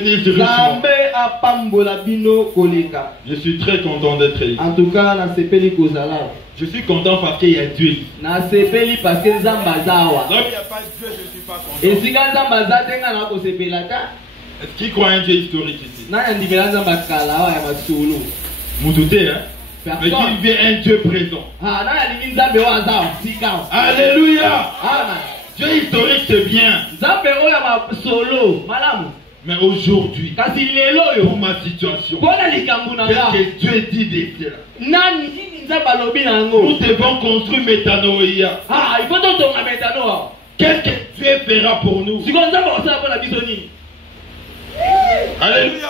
venir richement. Je suis très content d'être ici. En tout cas, Je suis content parce qu'il y a Dieu. parce que Donc il n'y a pas de Dieu, je ne suis pas content. Est-ce qu'il croit un Dieu historique ici? Moutouté, hein? Mais qu'il vient un Dieu présent. Alléluia! Dieu historique, c'est bien. Mais aujourd'hui, pour ma situation, qu'est-ce que Dieu dit de cela? Nous devons construire Métanoïa. Qu'est-ce que Dieu fera pour nous? Alléluia!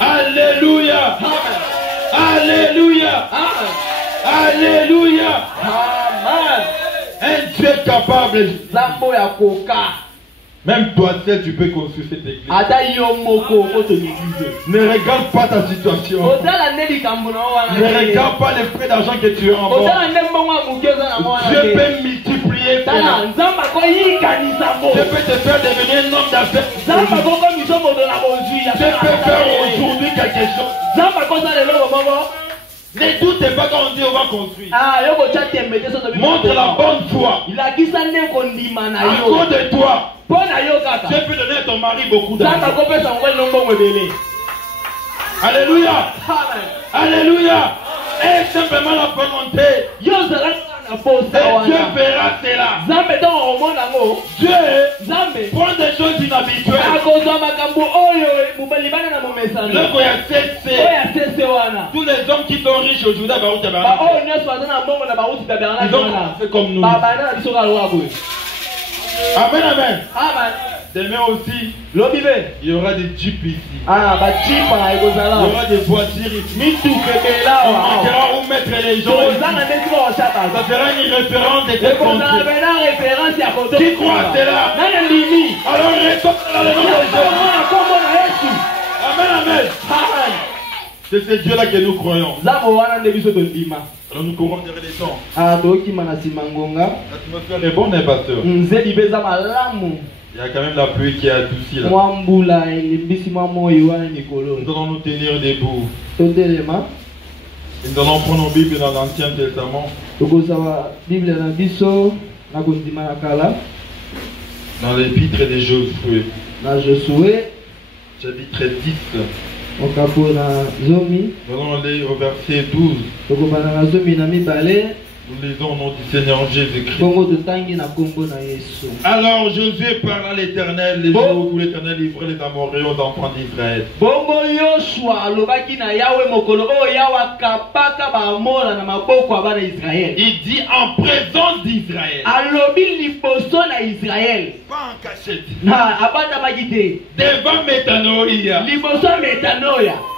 Alléluia! Alléluia! Alléluia! Un Dieu capable. Même toi seul, tu peux construire cette église. Ne regarde pas ta situation. Ne regarde pas les frais d'argent que tu as en banque. Dieu peut multiplier. Dieu peut te faire devenir un homme d'affaires. Dieu peut faire aujourd'hui quelque chose. Ne doutez pas quand on dit on va construire. Montre la bonne foi. À cause de toi, Dieu peut donner à ton mari beaucoup d'argent. Alléluia. Alléluia. Et simplement la volonté. Et Dieu fera cela. Dieu prend des choses inhabituelles. Tous les hommes qui sont riches aujourd'hui, ils ont fait comme nous. Amen, amen. Demain aussi, il y aura des jeeps ici. Il y aura des voitures ici. On manquera où mettre les gens ici. Ça sera une référence de tes pensées. Qui croit à cela? Alors répond dans le nom de Jésus. Amen, amen. C'est ce Dieu-là que nous croyons. Alors nous courons derrière les temps. L'atmosphère est bonne, hein, pasteur? Il y a quand même la pluie qui a adouci là. Nous allons nous tenir debout. Et nous allons prendre nos Bibles dans l'Ancien Testament. Dans l'épître de Josué. Chapitre 10. Nous allons aller au verset 12. Nous lisons au nom du Seigneur Jésus-Christ. Alors Josué parla à l'Éternel les jours où l'Éternel livrait les Amoréens aux enfants d'Israël. Il dit en présence d'Israël. Pas en cachette. Devant Métanoïa.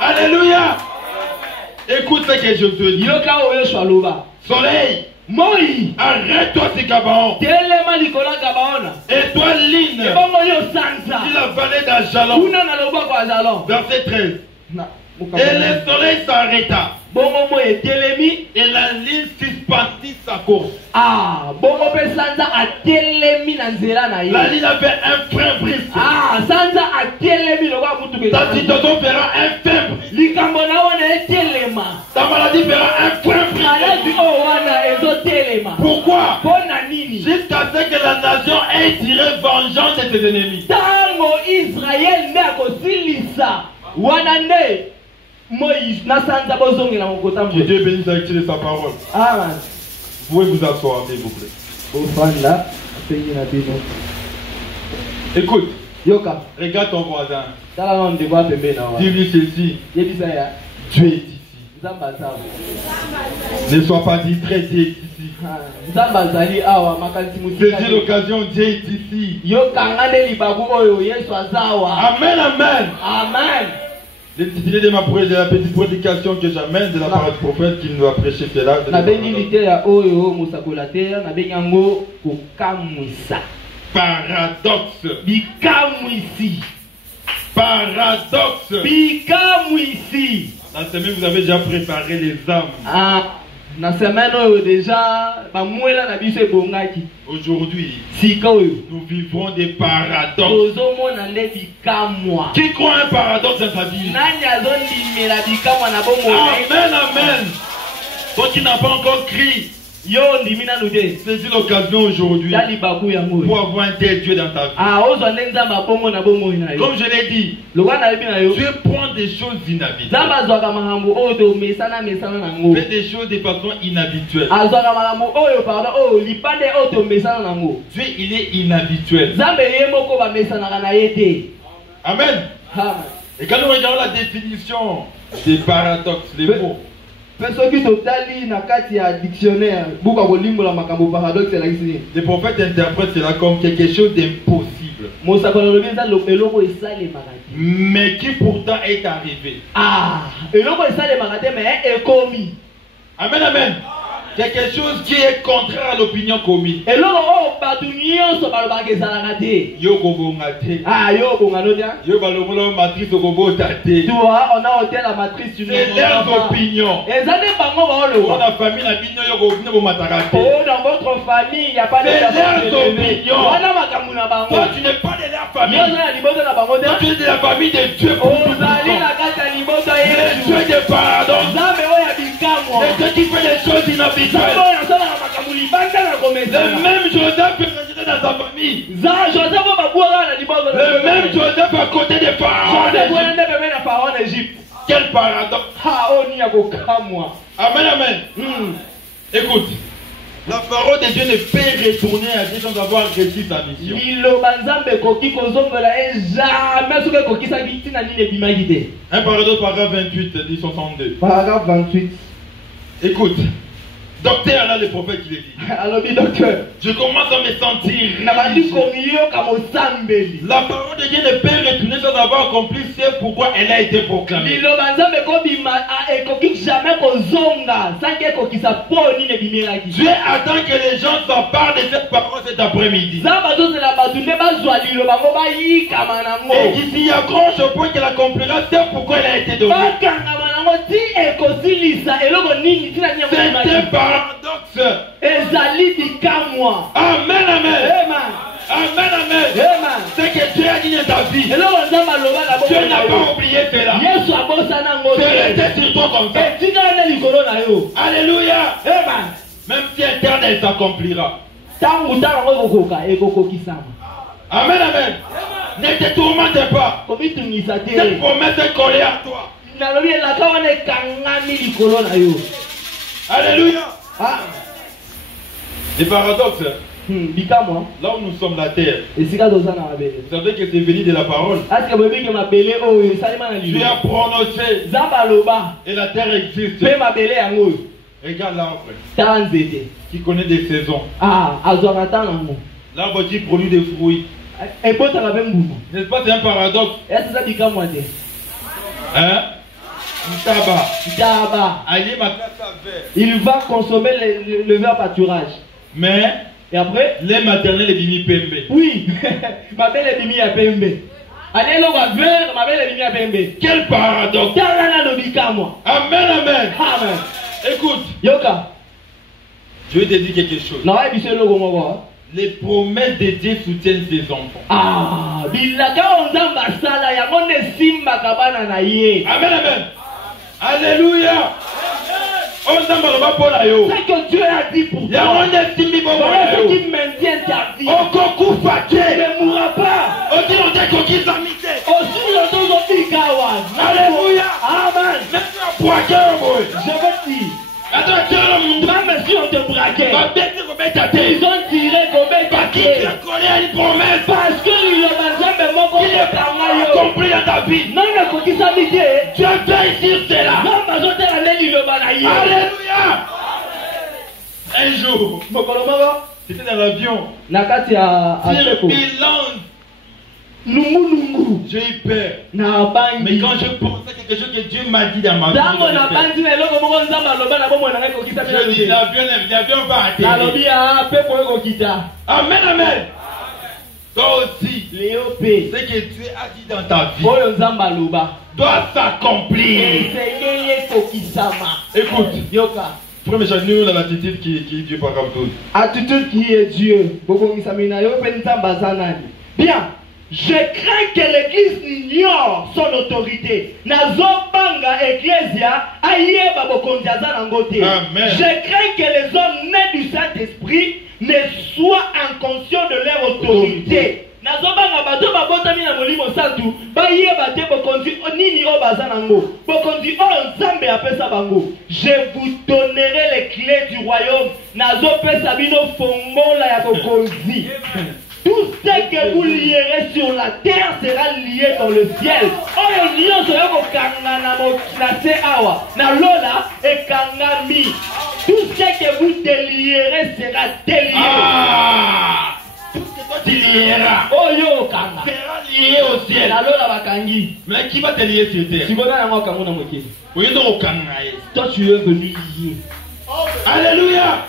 Alléluia. Écoute ce que Josué dit. Soleil, arrête-toi ces Gabaon. Et toi, Line, dis la vallée d'Ajalon. Verset 13. Et le soleil s'arrêta. Et la ligne suspendit sa course. La ligne avait un frein brisé. Ta situation fera un frein brisé. Ta maladie fera un frein brisé. Pourquoi? Jusqu'à ce que la nation ait tiré vengeance de ses ennemis. Que Dieu bénisse avec sa parole. Vous pouvez vous asseoir, s'il vous plaît. Écoute, regarde ton voisin. Dis-lui ceci. Dieu est ici. Ne sois pas distrait, Dieu est ici. Saisis l'occasion, Dieu est ici. Amen, amen. Amen. L'intitulé de la petite prédication que j'amène de la parole du prophète qui nous a prêché cela. Paradoxe. Paradoxe. Dans ce semaine, vous avez déjà préparé les âmes. Aujourd'hui, nous vivrons des paradoxes. Qui croit un paradoxe dans sa vie? Amen, amen. Toi qui n'as pas encore crié, c'est l'occasion aujourd'hui pour avoir un tel Dieu dans ta vie. Comme je l'ai dit, Dieu prend des choses inhabituelles. Fait des choses de façon inhabituelle. Dieu, il est inhabituel. Amen. Et quand nous regardons la définition des paradoxes, les mots, le prophète interprète cela comme quelque chose d'impossible, mais qui pourtant est arrivé. Amen, amen. Quelque chose qui est contraire à l'opinion commune. Yo matrice on a ôté la matrice. C'est leurs opinions. Dans la famille, dans votre famille, il n'y a pas de opinions. Toi, tu n'es pas de leur famille. Toi, tu es de la famille de Dieu. Le Dieu des paradoxes. Le Dieu qui fait des choses inhabituelles. Le même Joseph est resté dans sa famille. Le même Joseph à côté des pharaons d'Égypte. Quel paradoxe. Amen, amen. Écoute, la parole de Dieu ne peut retourner à Dieu sans avoir réussi sa mission. Un paradoxe, paragraphe 28, dit 62. Paragraphe 28. Écoute. Docteur, là, le prophète, il est dit. Alors, docteur, je commence à me sentir. La parole de Dieu ne peut retourner sans avoir accompli ce pourquoi elle a été proclamée. Dieu attend que les gens s'emparent de cette parole cet après-midi. Et d'ici il y a grand chose point qu'elle accomplira, c'est pourquoi elle a été donnée. C'est un paradoxe. Amen, amen. Amen, amen. C'est que Dieu a dit dans ta vie. Dieu n'a pas oublié cela. Dieu était sur toi comme ça. Alléluia. Même si éternel s'accomplira. Amen, amen. Ne te tourmente pas. Cette promesse est collée à toi. Alléluia. Les paradoxes. Là où nous sommes la terre. Vous savez que c'est venu de la parole. Tu as prononcé. Et la terre existe. Regarde l'arbre qui connaît des saisons. L'arbre qui produit des fruits. N'est-ce pas, c'est un paradoxe? Hein? Il va consommer le verre pâturage. Mais et après les maternels est bimi pembe. Oui. Ma belle est bimi à pembe. Allez là va verre, ma belle est bimi à pembe. Quel paradoxe. Amen, amen. Amen. Écoute. Yoka. Je vais te dire quelque chose. Non, les promesses de Dieu soutiennent ses enfants. Amen, amen. Alléluia. C'est que Dieu a dit pour toi. Ce qui maintient ta vie. Ne mourra pas. Alléluia. Amen. Je veux dire. Même si on te braquait, ils ont tiré combien de parce que il a compris dans ta vie. Non, tu as fait ici cela. Alléluia. Un jour, c'était dans l'avion. J'ai eu peur. Mais quand je pensais à quelque chose que Dieu m'a dit dans ma vie, je dis l'avion va atterrir. Amen, amen. Toi aussi, ce que Dieu a dit dans ta vie doit s'accomplir. Écoute, Frère Michel, nous on a l'attitude qui est Dieu par comme tout. Attitude qui est Dieu. Bien. Je crains que l'église ignore son autorité. Nazobanga ecclesia ayeba bokondiaza nangote. Amen. Je crains que les hommes nés du Saint-Esprit ne soient inconscients de leur autorité. Nazobanga bato babotami na molimo satu bayeba te bokondi nini o bazanango. Bokondi o nzambe apesa bango. Je vous donnerai les clés du royaume. Nazopesa bino fongola ya bokonzi. Tout ce que vous lierez sur la terre sera lié dans le ciel. Oyo nyonso yoko kangana mo na se awa na lola e kangami. Tout ce que vous délierez sera délié. Ah! Tout ce que toi tu lieras Oyo kanga sera lié au ciel. na lola bakangi. Mais qui va te lier sur terre? Si vous avez un kango na moké. Oui, donc au Canada. Toi tu es venu lier. Alléluia.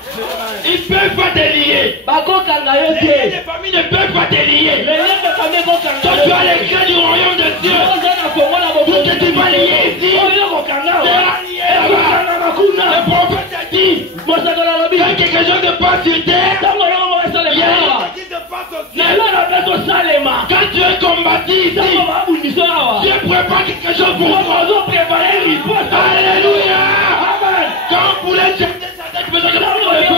Ils peuvent pas te lier. Bako kanga yo Les te. familles ne peuvent pas te lier. Les liens de famille ko kanga. Toi tu as les clés du royaume de Dieu. Tout Tout ce que tu vas lier ici Oyo ko kanga. sera lié là-bas. Le prophète a dit Moi ça la lobi. quand quelque chose se passe sur terre, Tango yo mo il sale y a ma. une chose qui se passe au Na ciel. lola beto salema. Quand tu es combattu ici, Tango ba bundiso awa. Dieu prépare quelque chose pour toi. Nous préparer une riposte. Alléluia. Amen. Quand on voulait jeter sa tête, mais je ne sais pas le feu.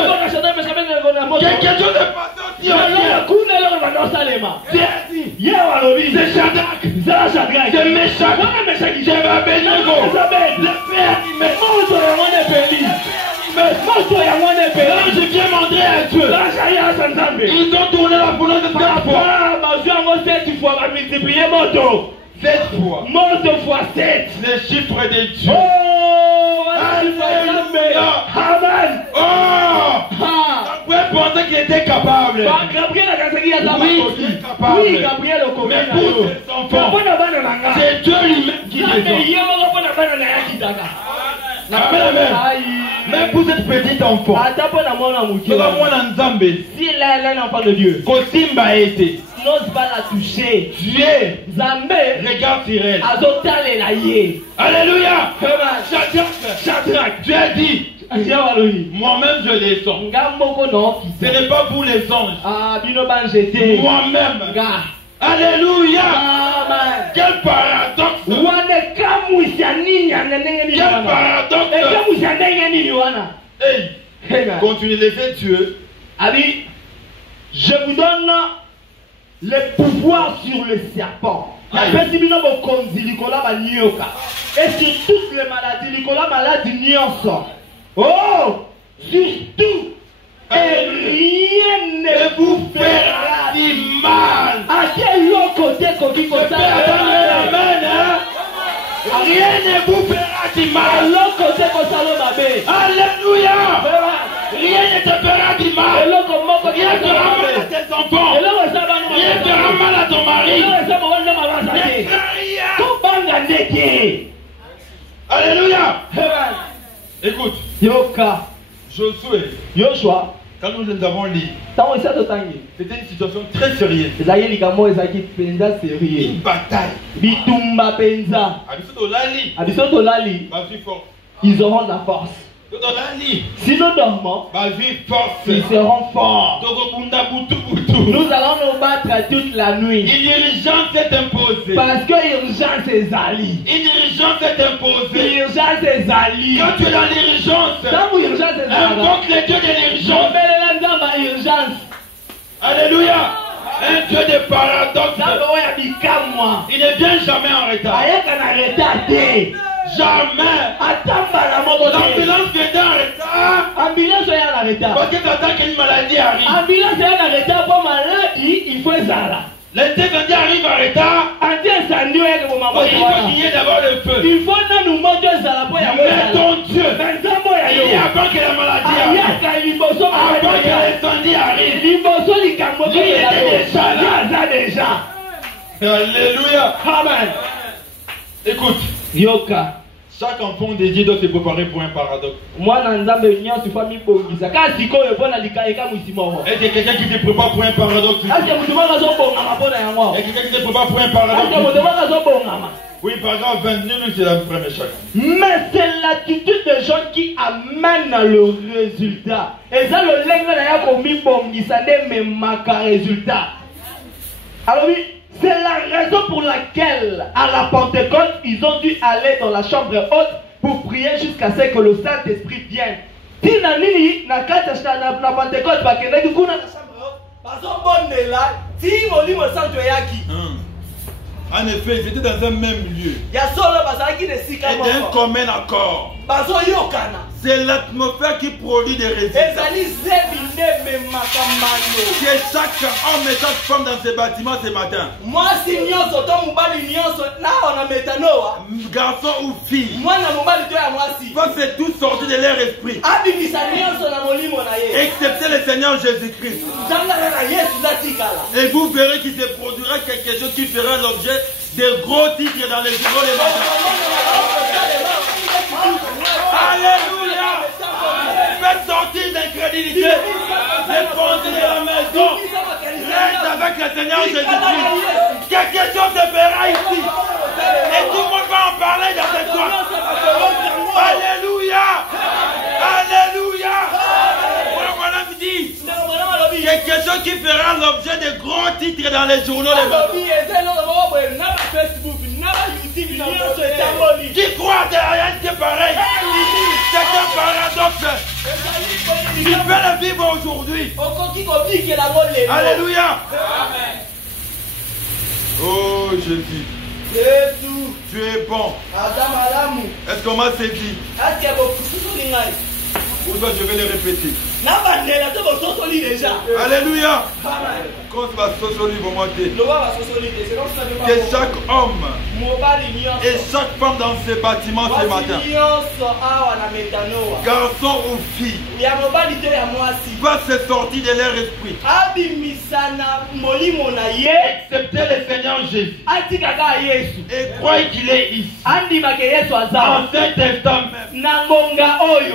Quelque chose de passé aussi au ciel. C'est Shadrach, c'est Meshach, c'est Abednego, le père animé. Je viens montrer à Dieu. Ils ont tourné la foulée de 7 fois. 7 fois. Le chiffre de Dieu. Alléluia. Amen. Oh! On pouvait penser qu'il était capable. Oui, Gabriel Mais pour ses enfants, c'est Dieu lui-même qui les a. Amen, amen. Mais pour cette petite enfant, S'il est un enfant de Dieu, Kosimba a été. n'ose pas la toucher. Dieu Zambé, regarde sur elle. azotale la ye. Alléluia. Shadrach, tu as dit, moi-même je les sens. Ce n'est pas pour les anges. Moi-même. Alléluia. Amen. Quel paradoxe. Quel paradoxe. Hey, continue de laisser Dieu. Abi, je vous donne le pouvoir sur le serpent. Et sur toutes les maladies, Nicolas maladie nyonso. Oh, surtout. Et rien ne vous fera du mal. À quel côté Amen. Rien ne vous fera du mal. Alléluia. Rien ne te fera du mal. Rien ne fera mal à tes enfants. Rien ne fera mal à ton mari. Alléluia. Écoute. Joshua. Quand nous les avons lus, c'était une situation très sérieuse. Une bataille. Ils auront la force. Si nous dormons, ils seront forts. Nous allons nous battre toute la nuit. Une urgence est imposée. Parce que l'urgence est ali. Une urgence est imposée. L'urgence est ali. Quand tu es dans l'urgence, invoque le Dieu de l'urgence. Alléluia. Un Dieu de paradoxe. Il ne vient jamais en retard. Jamais. L'ambulance vient en retard. Parce que tu attends qu'une maladie arrive. Les incendies arrivent en retard. Il faut qu'il y ait d'abord le feu. Mais ton Dieu, il est avant que la maladie arrive. Avant que l'incendie arrive. Il était déjà là. Alléluia. Amen. Écoute. Chaque enfant de Dieu doit se préparer pour un paradoxe. Est-ce qu'il y a quelqu'un qui se prépare pour un paradoxe? Est-ce qu'il y a quelqu'un qui se prépare pour un paradoxe? Oui, par exemple, 20 minutes, c'est la première chose. Mais c'est l'attitude des gens qui amène le résultat. Et ça, le lèvre n'a pas mis pour mais marquer résultat. Alors oui, c'est la raison pour laquelle, à la Pentecôte, ils ont dû aller dans la chambre haute pour prier jusqu'à ce que le Saint-Esprit vienne. Si nani na kata na Pentecôte ba kenda ku na chambre haute, bazo bonne là, si molimo santo yaki. En effet, ils étaient dans un même lieu. Ya solo bazaki de sika mo. Et d'un commun accord. Bazo yokana. C'est l'atmosphère qui produit des résultats. Que chaque homme et chaque femme dans ce bâtiment ce matin, garçon ou fille, vont se tous sortir de leur esprit, excepté le Seigneur Jésus-Christ. Et vous verrez qu'il se produira quelque chose qui fera l'objet de gros titres dans les journaux les matins. Alléluia! Faites sortir d'incrédulité, les pensées de la maison. Reste avec le Seigneur Jésus-Christ. Quelque chose se fera ici. Et tout le monde va en parler dans cette soirée. Alléluia! Alléluia! Voilà, me dit. Quelque chose qui fera l'objet de gros titres dans les journaux. Qui croit à rien de pareil? C'est un paradoxe. Tu peux le vivre aujourd'hui. Alléluia. Oh Jésus. Tu es bon. Est-ce qu'on m'a saisi? Ou bien je vais le répéter. Alléluia. Quand tu vas monter, que chaque homme et chaque femme dans ce bâtiment ce matin, garçon ou fille, va se sortir de leur esprit, excepté le Seigneur Jésus, et croire qu'il est ici en cet instant même.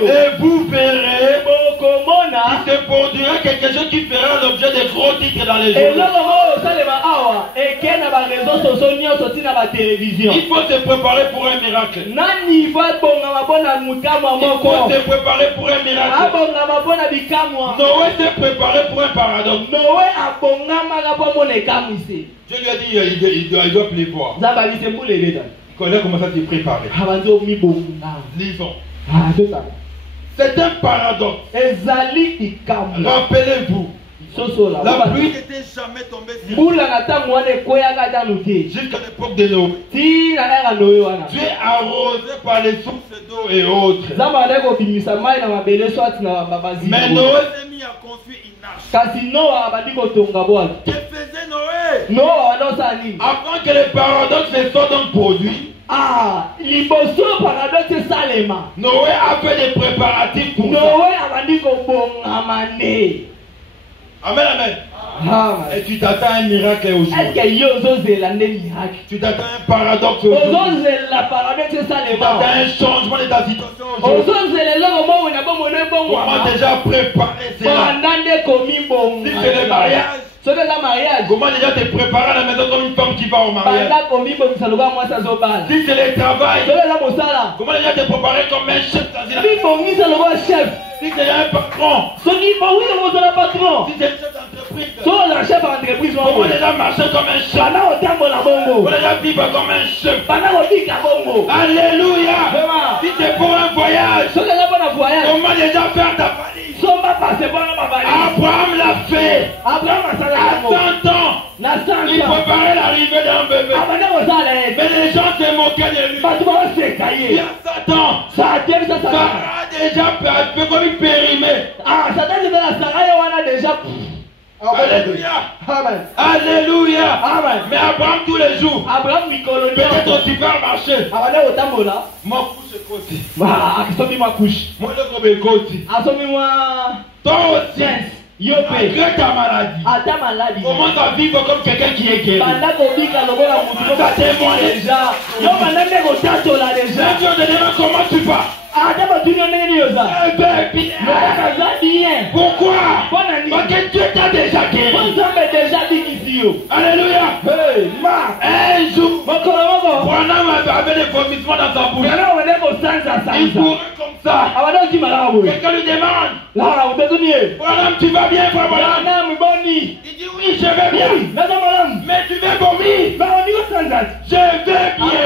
Et vous verrez qu'il se produira quelque chose qui fera l'objet de gros titres dans les journaux. Il faut se préparer pour un miracle. Il faut se préparer pour un miracle. Noé s'est préparé pour un paradoxe. Dieu lui a dit il doit pleuvoir. Il connaît comment ça s'est préparé. Lisons. C'est un paradoxe. Rappelez-vous, la pluie n'était jamais tombée jusqu'à l'époque de Noé. Dieu est arrosé par les sources d'eau et autres. Mais Noé s'est mis à construire une arche. Que faisait Noé? Avant que le paradoxe ne soit donc produit, Noé a fait des préparatifs pour ça. Amen, amen. Et tu t'attends à un miracle aujourd'hui. Tu t'attends à un paradoxe aujourd'hui. Tu t'attends à un changement de ta situation aujourd'hui. Comment déjà préparer cela? Si c'est le mariage, comment déjà te préparer à la maison comme une femme qui va au mariage? Si c'est le travail, comment déjà te préparer comme un chef dans une chef? Si c'est un patron, si c'est un chef d'entreprise, comment déjà marcher comme un chef? Comment déjà vivre comme un chef? Alléluia. Si c'est pour un voyage, comment déjà faire ta valise? Abraham l'a fait. À 100 ans, il préparait l'arrivée d'un bébé. Mais les gens se moquaient de lui. Il y a Satan. Sarah a déjà fait comme une périmée. Alléluia. Amen. Alléluia. Amen. Mais Abraham tous les jours. Peut-être au supermarché. Mon couche est côté. Moi le côté. Toi aussi. Malgré ta maladie. Commence à vivre comme quelqu'un qui est guéri. Ça témoigne déjà. Comment tu vas? Pourquoi? Parce que Dieu t'a déjà guéri. Alléluia. Un jour, Branham avait des vomissements dans sa bouche. Il courait comme ça. Quelqu'un lui demande, Branham, tu vas bien, frère Branham? Il dit oui, je vais bien. Mais tu veux vomir? Je vais bien.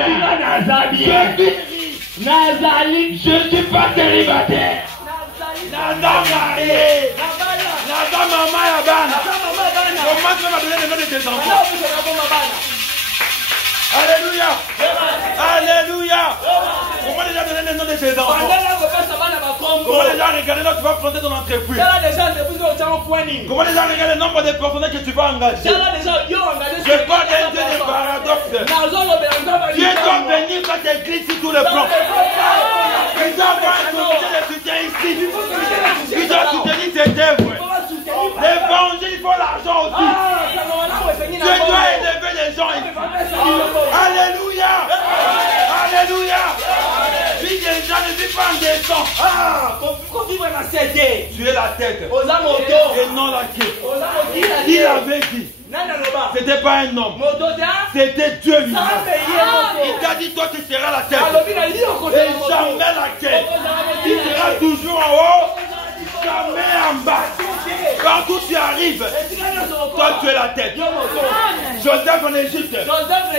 Je ne suis pas célibataire. Comment tu vas me donner le nom de tes enfants? Alléluia. Alléluia. Comment déjà donner le nom de tes enfants? Comment déjà regarder là tu vas prendre ton entreprise? Comment déjà regarder le nombre de personnels que tu vas engager? Je parle d'un Dieu de paradoxe. Dieu doit venir quand tu écris sur tous les plans. Il doit avoir un comité de soutien ici. Il doit soutenir cette œuvre. L'évangile, il faut l'argent aussi. Dieu doit élever les gens ici. Alléluia. Alléluia. Vis des gens, ne vis pas en descend. Tu es la tête et non la queue. Il avait dit. C'était pas un homme. C'était Dieu lui-même. Il t'a dit, toi tu seras la tête. Et jamais la queue. Tu seras toujours en haut, jamais en bas. Partout tu arrives, toi tu es la tête. Joseph en Égypte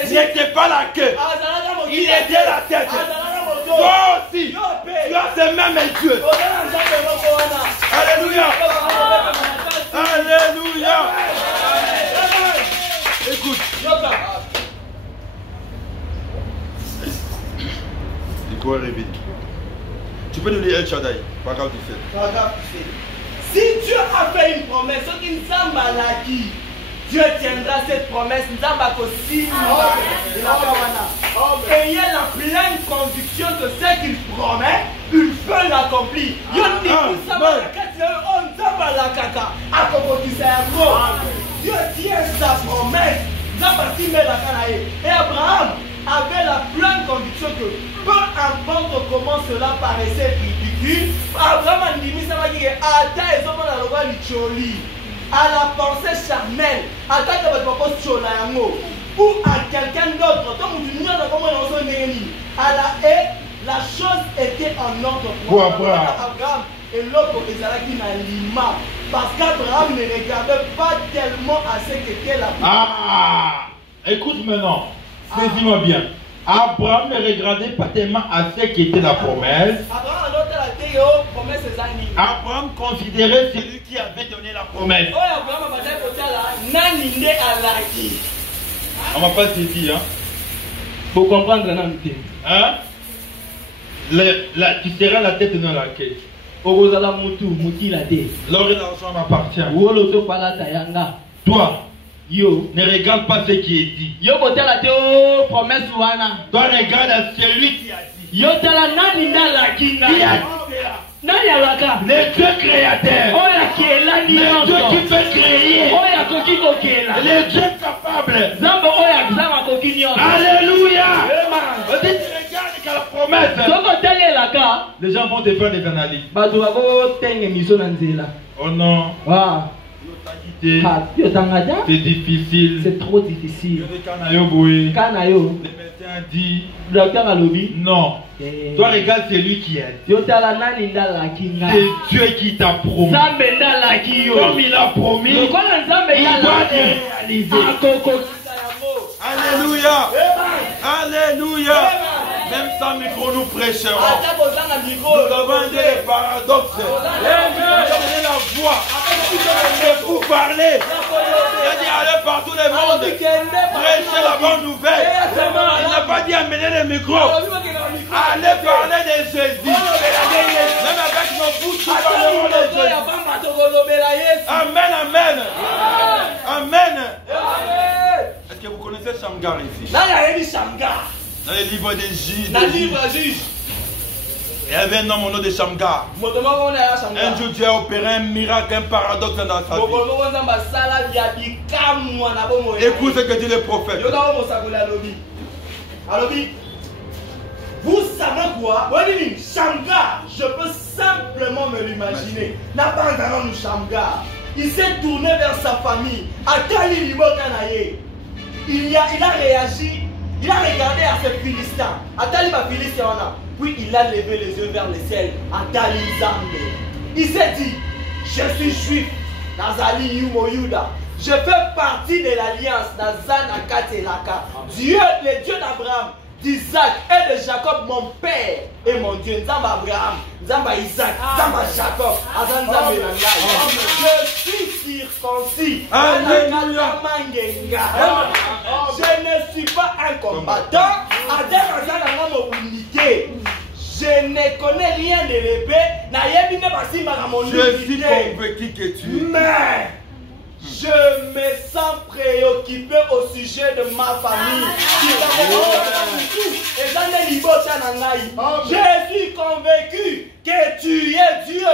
n'était pas la queue. Il était la tête. Toi aussi, tu as ce même Dieu. Alléluia. Alléluia. Écoute. C'est quoi rêver? Tu peux nous lire El Shaddai, paragraphe 17. Si Dieu a fait une promesse, Dieu tiendra cette promesse. Ayez la pleine conviction que ce qu'il promet, il peut l'accomplir. Dieu tient sa promesse. Et Abraham avait la pleine conviction que peu importe comment cela paraissait ridicule, Abraham a dit à la pensée charnelle, ou à quelqu'un d'autre, la chose était en ordre pour Abraham. Et l'autre parce qu'Abraham ne regardait pas tellement à ce qu'était la promesse. Écoute maintenant, saisis-moi bien. Abraham ne regardait pas tellement à ce qu'était la promesse. Abraham considérait celui qui avait donné la promesse. On ne va pas saisir, hein? Faut comprendre, hein? Tu seras la tête dans la queue. L'or et l'argent m'appartient. Toi, ne regarde pas ce qui est dit. Toi, regarde à celui qui a dit. Qui a dit le Dieu créateur. Le Dieu qui peut créer. Le Dieu capable. Alléluia. La promesse. Les gens vont te faire des analyses. Oh non. C'est difficile. C'est trop difficile. Le médecin dit non. Toi regarde celui qui est. C'est Dieu qui t'a promis. Comme il a promis, il doit te réaliser. Alléluia. Alléluia. Même sans micro, nous prêcherons. Nous avons un des paradoxes. Nous avons donné la voix. C'est pour parler. Il a dit allez par tout le monde. Prêcher la bonne nouvelle. Il n'a pas dit amener le micro. Allez parler de Jésus. Même avec nos bouches, nous parlerons de Jésus. Amen, amen. Amen. Est-ce que vous connaissez Shamgar ici? Dans le livre des Juges. Il y avait un homme au nom de Shamgar. Un jour Dieu a opéré un miracle, un paradoxe dans sa vie. Écoute ce que dit le prophète. Vous savez quoi? Shamgar, je peux simplement me l'imaginer. Shamgar, il s'est tourné vers sa famille. Il a réagi Il a regardé à ce Philistin. Atali ba Philistin on a. Puis il a levé les yeux vers le ciel. Atali Zambé. Il s'est dit, je suis juif. Nazali Yumo Yuda. Je fais partie de l'alliance Nazana Katelaka. Dieu, le Dieu d'Abraham, d'Isaac et de Jacob, mon père et mon Dieu. Nzamba Abraham, Nzamba Isaac, Nzamba Jacob. Je suis circoncis. Alléluia. Je ne suis pas un combattant. Je ne connais rien de l'épée. Je suis convaincu que tu es. Mais je me sens préoccupé au sujet de ma famille. Je suis convaincu que tu es Dieu.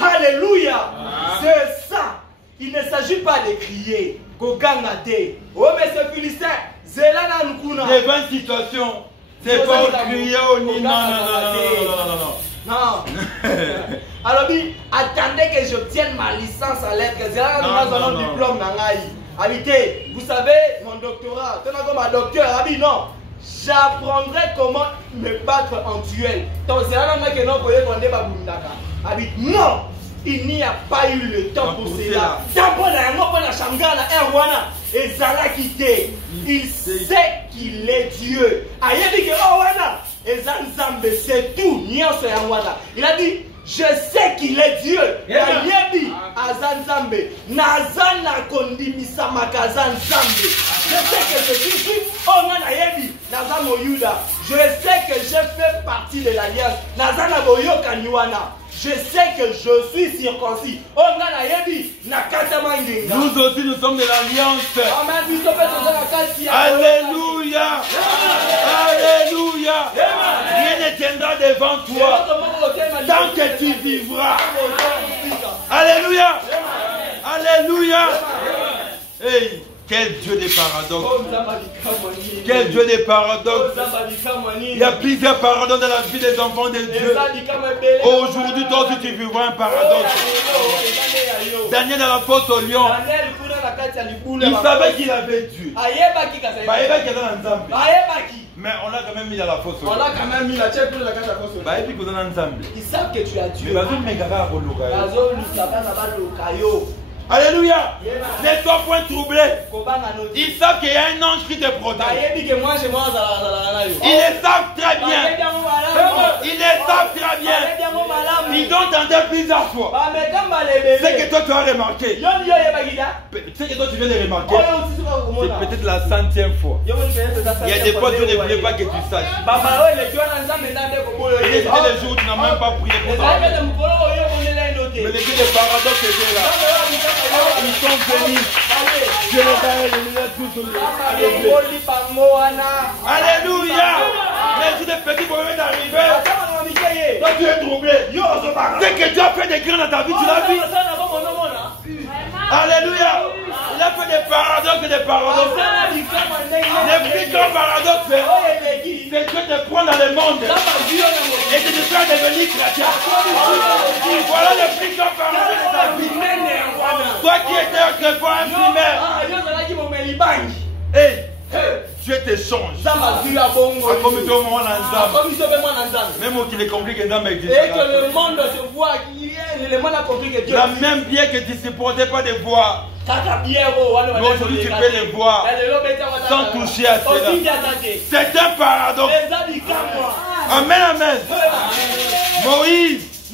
Alléluia. C'est ça. Il ne s'agit pas de crier. Oh, mais ce Philistin, Devant une situation, c'est pas au crier au nid. Non. Non. Alors, attendez que j'obtienne ma licence à lettres. J'ai un diplôme. Habité, vous savez, mon doctorat, tu n'as comme un docteur. Non. J'apprendrai comment me battre en duel. Donc, c'est un homme qui n'a pas eu non. Il n'y a pas eu le temps pour cela. Il sait qu'il est Dieu. Il a dit, je sais qu'il est Dieu. Je sais que je suis juif. Je sais que je fais partie de l'alliance. Je sais que je suis circoncis. Nous aussi, nous sommes de l'alliance. Alléluia. Alléluia. Rien ne tiendra devant toi tant que tu vivras. Alléluia. Alléluia. Hey. Quel Dieu des paradoxes. Quel Dieu des paradoxes. Il y a plusieurs paradoxes dans la vie des enfants de Dieu. Aujourd'hui, toi aussi, tu vivras un paradoxe. Daniel dans la fosse au lion. Il savait qu'il avait Dieu. Mais on l'a quand même mis dans la fosse. On l'a quand même mis la tête pour la fosse. Ils savent que tu as Dieu. Alléluia. Ne sois point troublé. Ils savent qu'il y a un ange qui te protège. Ils le savent très bien. Ils le savent très bien. Ils ont tenté plusieurs fois. C'est que toi tu as remarqué. C'est que toi tu viens de remarquer. C'est peut-être la 100e fois. Il y a des fois que tu ne voulais pas que tu saches. Il y a des jours où tu n'as même pas prié pour ça. Mais les paradoxes étaient là. Ils sont venus. Je les Alléluia. Mais si des petits problèmes d'arriver, toi tu es troublé. Dès que tu as fait des grains dans ta vie, tu l'as vu. Alléluia. Il a fait des paradoxes et des paradoxes. Les plus grands paradoxes, c'est que te prendre dans le monde et de te faire devenir chrétien. Voilà le plus grand paradoxe de ta vie. Toi qui étais un crépon, un primaire. Dieu te change. Même au qu'il est compris que Nzambe existe. Et que le monde se voit, le monde a compris que Dieu la même bière que tu ne supportais pas de boire. Mais aujourd'hui tu peux les voir sans toucher à cela. C'est un paradoxe. Amen, amen. Moïse,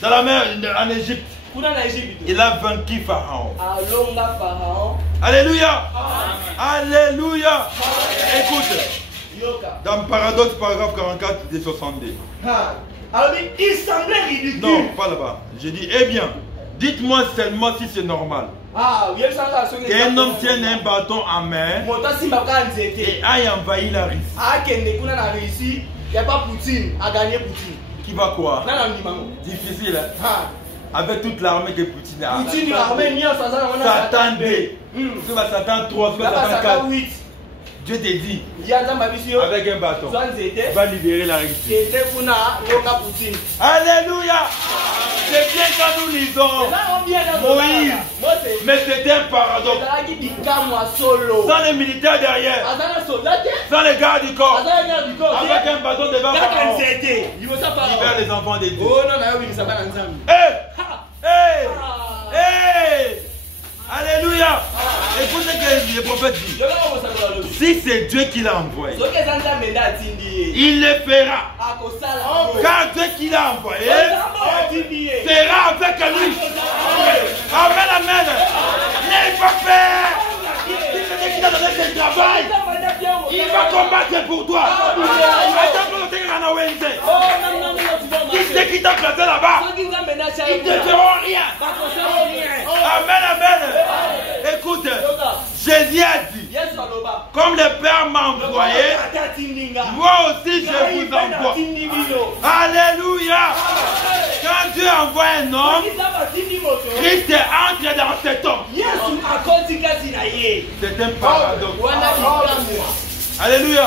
dans la mer en Égypte, il a vaincu Pharaon. Alléluia. Alléluia. Écoute, dans Paradoxe, paragraphe 44 des 62. Alors, il semblait ridicule. Non, pas là-bas. J'ai dit, eh bien, dites-moi seulement si c'est normal. Qu'un homme tienne un bâton en main et aille envahir la Russie. Il n'y a pas Poutine à gagner Poutine. Qui va quoi? Difficile, hein? Avec toute l'armée que Poutine a. Poutine, l'armée, Satan 2. Ce va Satan 3, ce va Satan 4. Dieu te dit, avec un bâton, va libérer la Russie. Alléluia. C'est bien quand nous lisons Moïse, mais c'était un paradoxe. Sans les militaires derrière, sans les gardes du corps, avec un bâton devant Pharaon, libère les enfants de Dieu. Alléluia. Écoute ce que le prophète dit. Si c'est Dieu qui l'a envoyé, il le fera. Car Dieu qui l'a envoyé sera avec lui. Amen, amen. Il va faire. Si c'est Dieu qui t'a donné ce travail, il va combattre pour toi. Si c'est qui t'a placé là-bas, ils ne te feront rien. Amen, amen. Écoute, Jésus a dit, comme le Père m'a envoyé, moi aussi je vous envoie. Alléluia. Quand Dieu envoie un homme, Christ entre dans cet homme. C'est un paradoxe. Alléluia.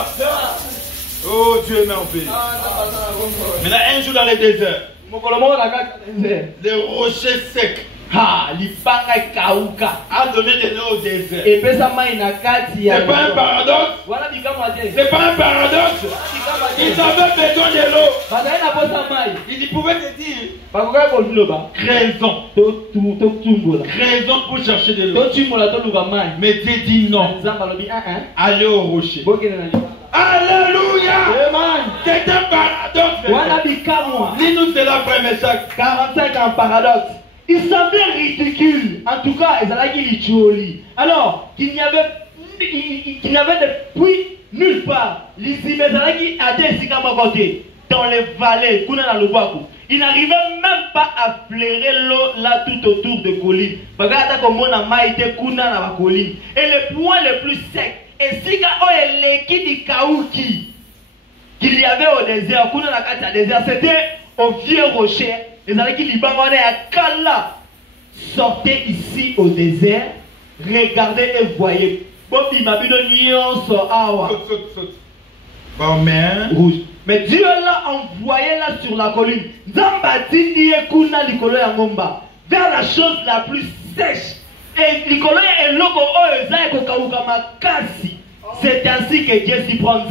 Oh Dieu est merveilleux. Maintenant un jour dans le désert, les rochers secs a donné de l'eau au désert. C'est pas un paradoxe. C'est pas un paradoxe. Ils avaient besoin de l'eau. Ils pouvaient te dire raison. Raison pour chercher de l'eau. Mais Dieu dit non. Allez au rocher. Alléluia. C'est un paradoxe. Dis-nous cela, frère Meshach. 45 en paradoxe. Il semblait ridicule. En tout cas, alors qu'il n'y avait de puits nulle part. Dans les vallées, il n'arrivait même pas à flairer l'eau là tout autour de collines. Et le point le plus sec, et si qu'il y avait au désert, c'était au vieux rocher. Les Kala, sortez ici au désert, regardez et voyez. Rouge. Mais Dieu l'a envoyé là sur la colline. Vers la chose la plus sèche. Et c'est ainsi que Dieu s'y prend.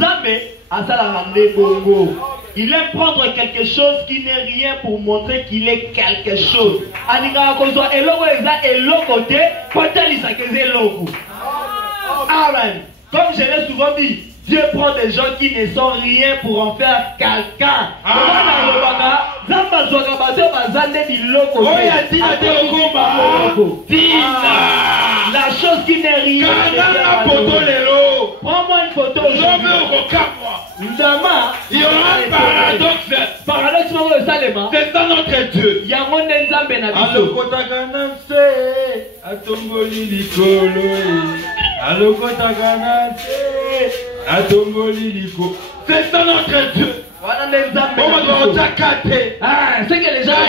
Il aime prendre quelque chose qui n'est rien pour montrer qu'il est quelque chose. Amen. Comme je l'ai souvent dit, Dieu prend des gens qui ne sont rien pour en faire quelqu'un. La chose qui n'est rien. Prends-moi une photo. Il y aura un paradoxe. C'est ça notre Dieu. C'est ça notre Dieu. C'est que les gens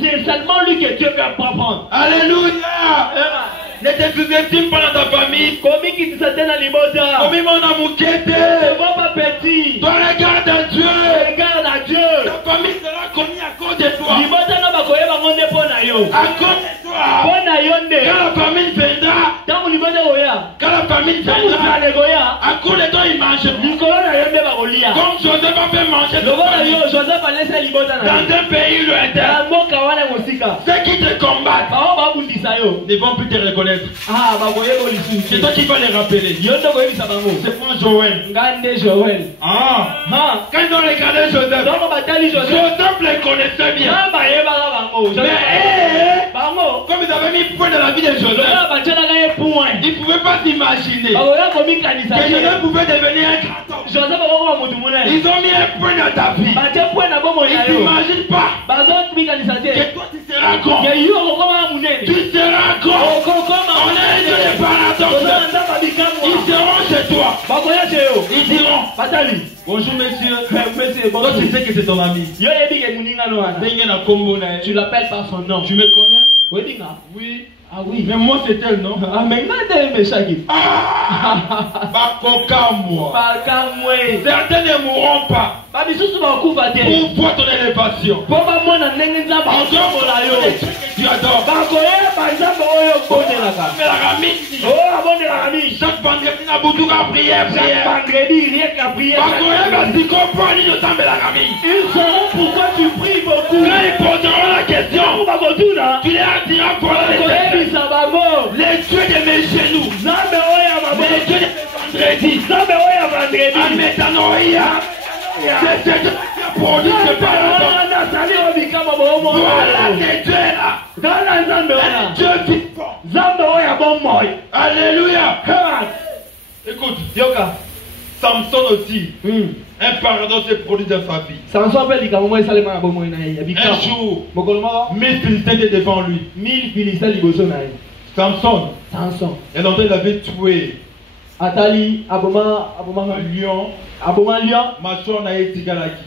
c'est seulement lui que Dieu peut apprendre. Alléluia. Ne te sous-estime pas dans ta famille. Combien mon amour qui était. Pas petit. Toi regarde à Dieu. Regarde à Dieu. Ta famille sera connue à cause de toi. À cause de toi. Quand la famille viendra. Quand la famille viendra. À cause de toi il mange. Comme Joseph a fait manger. Dans un pays lointain. Ceux qui te combattent ne vont plus te reconnaître. C'est toi qui vas les rappeler. C'est moi Joël. Quand ils ont regardé Joseph, Joseph les connaissait bien. Mais comme ils avaient mis point dans la vie de Joseph, ils ne pouvaient pas s'imaginer que Joseph pouvait devenir un grand homme. Ils ont mis un point dans ta vie. Ils ne s'imaginent pas que toi tu seras grand. Tu seras grand. On a un Dieu de paradoxe. Ils seront chez toi. Ils diront bonjour monsieur. Toi tu sais que c'est ton ami. Tu l'appelles par son nom. Tu me connais? Oui. Ah oui. Mais moi c'est elle, non? Ah mais maintenant il me Ah, Bakoka moi. Bakamwe. Certains ne mourront pas. Babisusu bakufa te. Pour voir ton élévation. Po bamona ndenge nzambe azokola yo. Tu adores. Bakoyeba nzambe oyo bondelaka. Oh abondelaka mingi. Chaque vendredi na butuka prière. Chaque vendredi rien qu'à prier. Bakoyeba si comprend ni nzambe la gamine. Ils sauront pourquoi tu pries beaucoup. Quand ils poseront la question, tu leur diras pour les dieux de mes genoux. Les dieux de vendredi. Amétanoïa. C'est ce Dieu qui a produit ce paradis. Voilà tes dieux là. Dieu vivant. Alléluia. Écoute, Yoka, Samson aussi. Un paradoxe est produit dans sa vie. Un jour, 1000 Philistins étaient devant lui. Samson, et donc il avait tué Atali, un lion. Mâchoire n'a été galaki.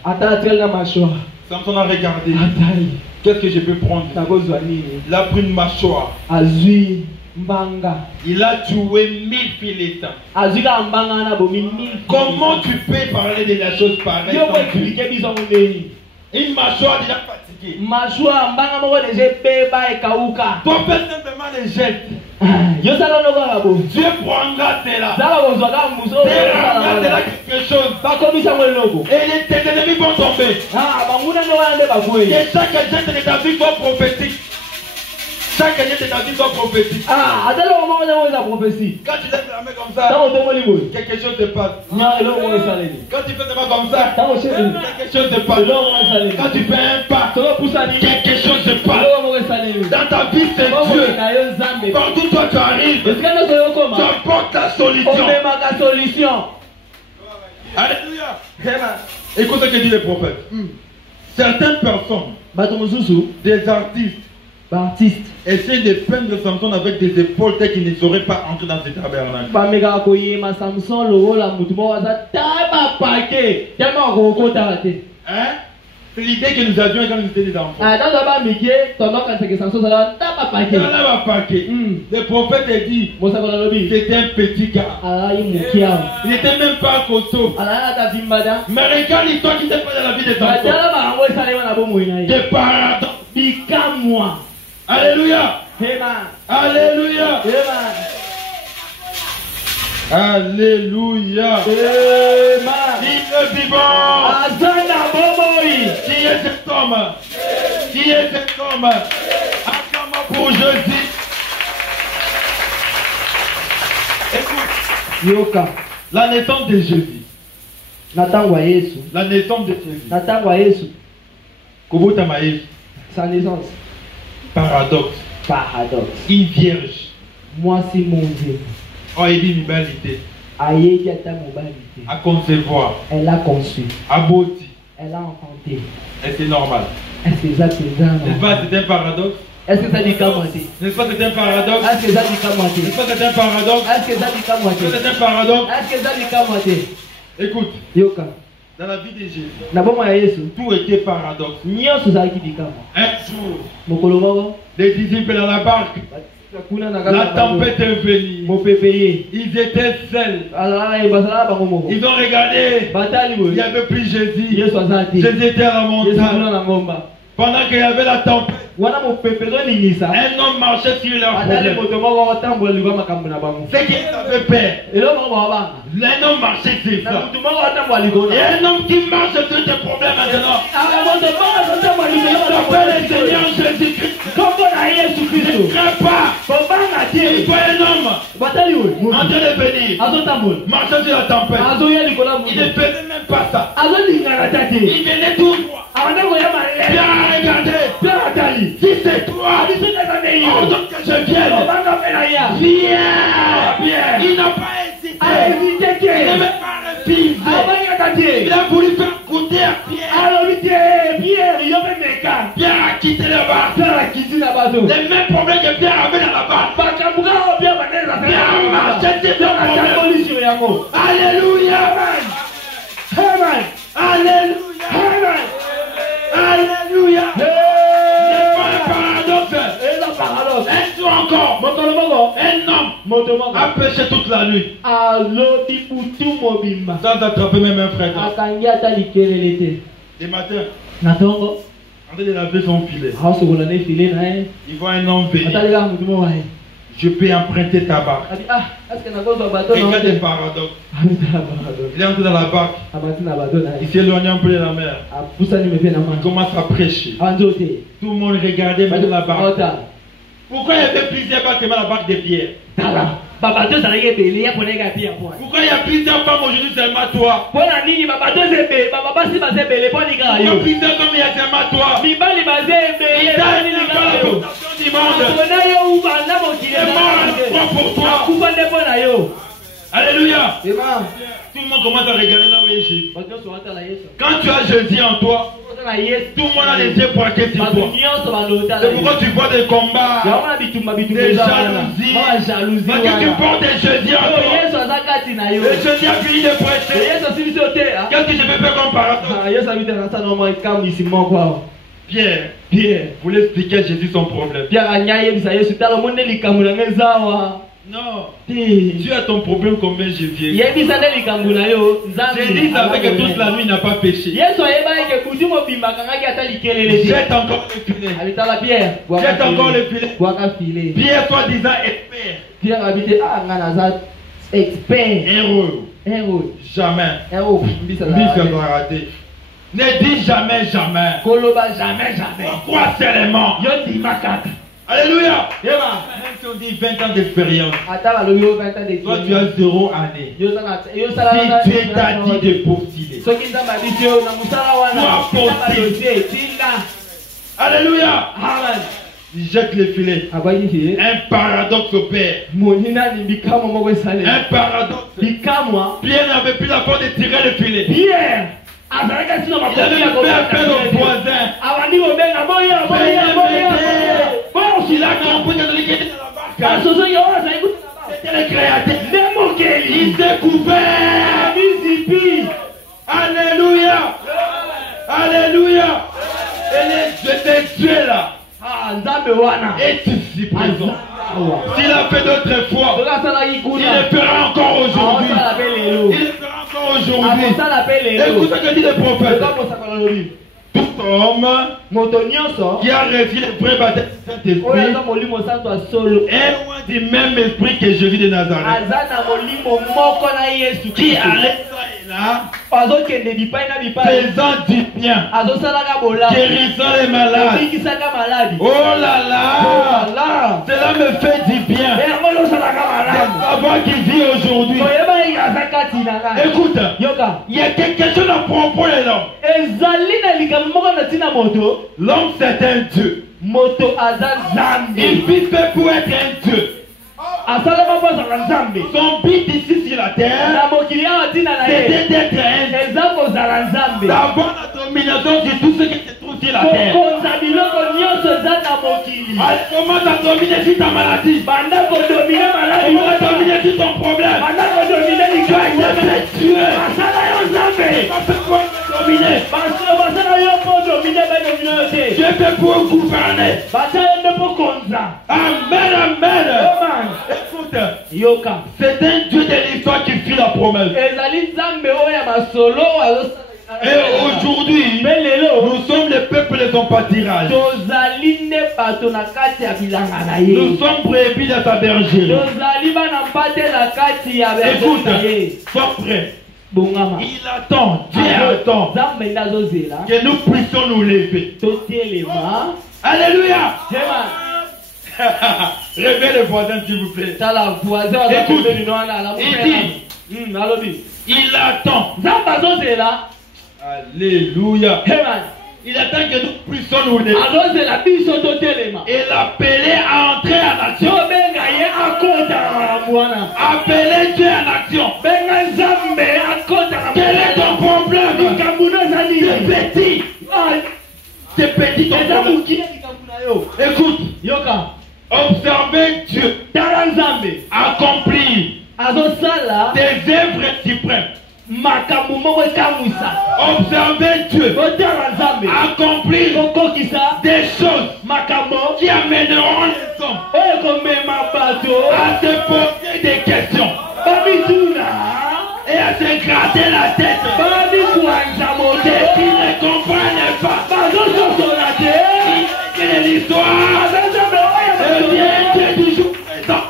Samson a regardé. Qu'est-ce que je peux prendre? Il a pris une mâchoire. Il a tué 1000 Philistins. Comment tu peux parler de la chose pareille? Une mâchoire déjà fatiguée. Ton père simplement les jette. Dieu prendra tes là. Quelque chose. Et tes ennemis vont tomber. Et chaque geste de ta vie va prophétique. Chaque année de ta vie soit prophétique. Quand tu lèves la main comme ça, quelque chose te passe. Quand tu fais des mains comme ça, quelque chose te passe. Quand tu fais un pas, quelque chose te passe. Dans ta vie, c'est Dieu. Partout où toi tu arrives, tu apportes ta solution. Alléluia. Écoute ce que dit le prophète. Certaines personnes, des artistes, essaient de peindre Samson avec des épaules telles qu'il ne saurait pas entrer dans ce tabernacle. Hein? C'est l'idée que nous avions quand nous étions des enfants. Le prophète dit c'était un petit gars. Il n'était même pas un costaud. Mais regarde l'histoire qui s'est faite dans la vie des enfants. Des paradoxes. Alléluia. Alléluia. Alléluia. Il est vivant. Qui est cet homme? Qui est cet homme? Acclame pour Jésus. Écoute. La naissance de Jésus. La naissance de Jésus. Sa naissance. Paradoxe. Une vierge. Moi c'est mon Dieu. Oh, il dit une humanité. À concevoir. Elle a conçu. À bâti. Elle a enfanté. Et c'est normal. Est-ce que ça n'est-ce pas c'est un paradoxe? Est-ce que ça dit qu'à moitié? N'est-ce pas c'est un paradoxe? Est-ce que ça dit qu'à moitié? N'est-ce pas c'est un paradoxe? Est-ce que ça dit qu'à moitié? C'est un paradoxe? Est-ce que ça dit qu'à moitié? Écoute. Yoka. Dans la vie de Jésus, tout était paradoxe. Un jour, les disciples dans la barque, la tempête est venue. Ils étaient seuls. Ils ont regardé. Il n'y avait plus Jésus. Jésus était à la montagne. Pendant qu'il y avait la tempête, un homme marchait sur leur problème. C'est qu'ils avaient peur. Un homme marchait sur ça. Et un homme qui marche sur tes problèmes maintenant. Il s'appelle le Seigneur Jésus-Christ. Ne crains pas. Il voit un homme en train de venir, marcher sur la tempête. Il ne faisait même pas ça. Il venait tout droit. Viens regarder. Si c'est toi, ordonne que je vienne. Viens. Il n'a pas hésité. Il n'a même pas refusé. Il a voulu faire goûter à Pierre. Pierre a quitté le bar. Les mêmes problèmes que Pierre avait dans la barque. Pierre a marché sur le problème. Alléluia. Alléluia. Alléluia. C'est pas un paradoxe. Un jour encore. pêché toute la nuit. alobi butu mobimba Sans attraper même un frère. akangi ata likelele Des matins, te na ntongo en train de laver son filet. aosokola na efile na ye Il voit un homme venir. atalika mutu moko ye Je peux emprunter ta barque. ati aske nakozwa bato na Regarde les te paradoxes. abitala bato Il est entré dans la barque. abati na bato na Il ye s'est éloigné un peu de la mer. apusani me mpe na Il mwana commence à prêcher. abanzi ote Tout le monde regardait même la barque. otala Pourquoi il y avait plusieurs barques mais la barque de Pierre? tala babato ezalaki ebele ya mpona eka pia mpo Pourquoi il y a plusieurs femmes aujourd'hui seulement toi? mpona nini babato eze basi baza ebele mpo likaka Pourquoi yo plusieurs hommes il y a seulement toi? mibali baza ebele Il mponi n'a pas likaka la yo tentation du monde. mpona yo ubanda mokili C'est mort à la croix pour toi. akufa nde mpo na yo Alléluia. ema Tout le monde commence à regarder là où il est Jésus. bato nyonso batala yesu Quand tu as Jésus en toi, otala yesu tout le monde a les yeux braqués sur bato toi. nyonso balotala C'est pourquoi tu vois des combats. yango na bitumba Des eza jalousies. wana jalousie Parce que tu wana portes Jésus en oyo toi. yesu aza kati na yo Et Jésus a fini de prêcher. yesu asilisi yo te Qu'est-ce que je peux faire comme paradoxe? yesu abitaka sa na mwa ekamwisi moko awa Pierre pierre voulait expliquer à Jésus son problème. pierre anya ayebisa yesu tala omoni nde likambo na nga eza awa Non. te Tu as ton problème combien je viens. yebisa nde likambo na yo Jésus savait que toute la nuit il n'a pas péché. yesu ayebaki ke butu mobimba akangaki ata likelele te Jette encore le filet. abitala pierre Jette encore le filet. bwaka file Pierre soi-disant expert. pierre abite nga naza expert Héros. héros Jamais. héros mbisa Lui, ça doit rater. Ne dis jamais, jamais. koloba jamais jamais Crois seulement. yo ndima kaka Alléluia. yeba Même si on dit 20 ans d'expérience, ata balobi yo 20 ans toi tu as 0 année. si Si Dieu t'a dit de postuler. soki nzambe abisi yo na mosala wana badosie tinda Alléluia. amen Il jette le filet. abwaki fie Un paradoxe opère. monina ni bikamwa moko esalela Un paradoxe. bikamwa Pierre n'avait plus la force de tirer le filet. pierre azalaki nsino Il avait fait appel au voisin. abandi kobenga boya Il a compris que celui qui était dans la barque, asosoki oyo azali kutana c'était le créateur. nde mokeli Il s'est couvert. mizipi Alléluia. Alléluia. Et je Dieu là. nzambe wana est ici présent. awa S'il a fait d'autres fois, soki asalaki il kuna le fera encore aujourd'hui. aosala mpe lelo Il le fera encore aujourd'hui. akosala mpe lelo Écoute ce que dit le prophète. eza mosakana lobi Tout homme moto nyonso qui a reçu le vrai baptême du oyo Saint-Esprit aza molimo santo ya solo est loin du même esprit que Jésus de Nazareth. aza na molimo moko na yesu Qui kristo allait ça et là, azokende bipai na bipai faisant du bien, azosalaka bolamu guérissant les malades. obikisaka maladi Oh là là, ala cela me fait du bien. yango ozosalaka malamu Avant qu'il vit aujourd'hui. oyebaki aza kati na ngai Écoute, yoka il y a quelque chose à propos de l'homme. ezali na likambo moko na ntina moto L'homme c'est un Dieu. moto aza nzambe Il vit fait pour être un Dieu. asalama mpo azala nzambe Son but ici sur la terre, na mokili awa ntina na ye c'était d'être un Dieu. eza kozala nzambe D'avoir la domination sur tout ce qui se trouve sur la terre. kokonza biloko nyonso eza na mokili Elle commence à dominer sur ta maladie. banda kodomine maladi Elle commence à dominer sur ton problème. banda kodomine Tu as été tué. basala yo nzambe Tu as fait pour dominer. basala yo mpo domine badomine yo te Tu es fait pour gouverner. basala yo nde mpo konza Amen, amen. oman Écoute, yoka c'est un Dieu de l'histoire qui fit la promesse. ezali nzambe oyo ya masolo Et aujourd'hui, mpe lelo nous sommes le peuple de son pâturage. tozali nde bato na kati ya bilanga na ye Nous sommes brebis de sa bergerie. tozali bana mpate na kati ya Écoute, bergerie na ye sois prêt. bongama Il attend, Dieu attend nzambe nde azozela que nous puissions nous lever. totelema Alléluia. jema Réveillez le voisin, s'il vous plaît. tala voisin Écoute, azapembeni wana alobi Il attend. nzambe azozela Alléluia. heman Il attend que nous puissions nous lever. azozela biso totelema Et l'appeler à entrer en action. tobenga ye akota na makambo wana Appelez Dieu en action. benga nzambe akota na Quel est ton problème? likambo no eza C'est nini petit. C'est petit ton eza problème. mokia likambo na yo Écoute, yoka observez Dieu tala nzambe accomplir azosala des œuvres suprêmes. observer Dieu, accomplir des choses qui amèneront les hommes à se poser des questions et à se gratter la tête et qui ne comprennent pas que l'histoire devient toujours présent.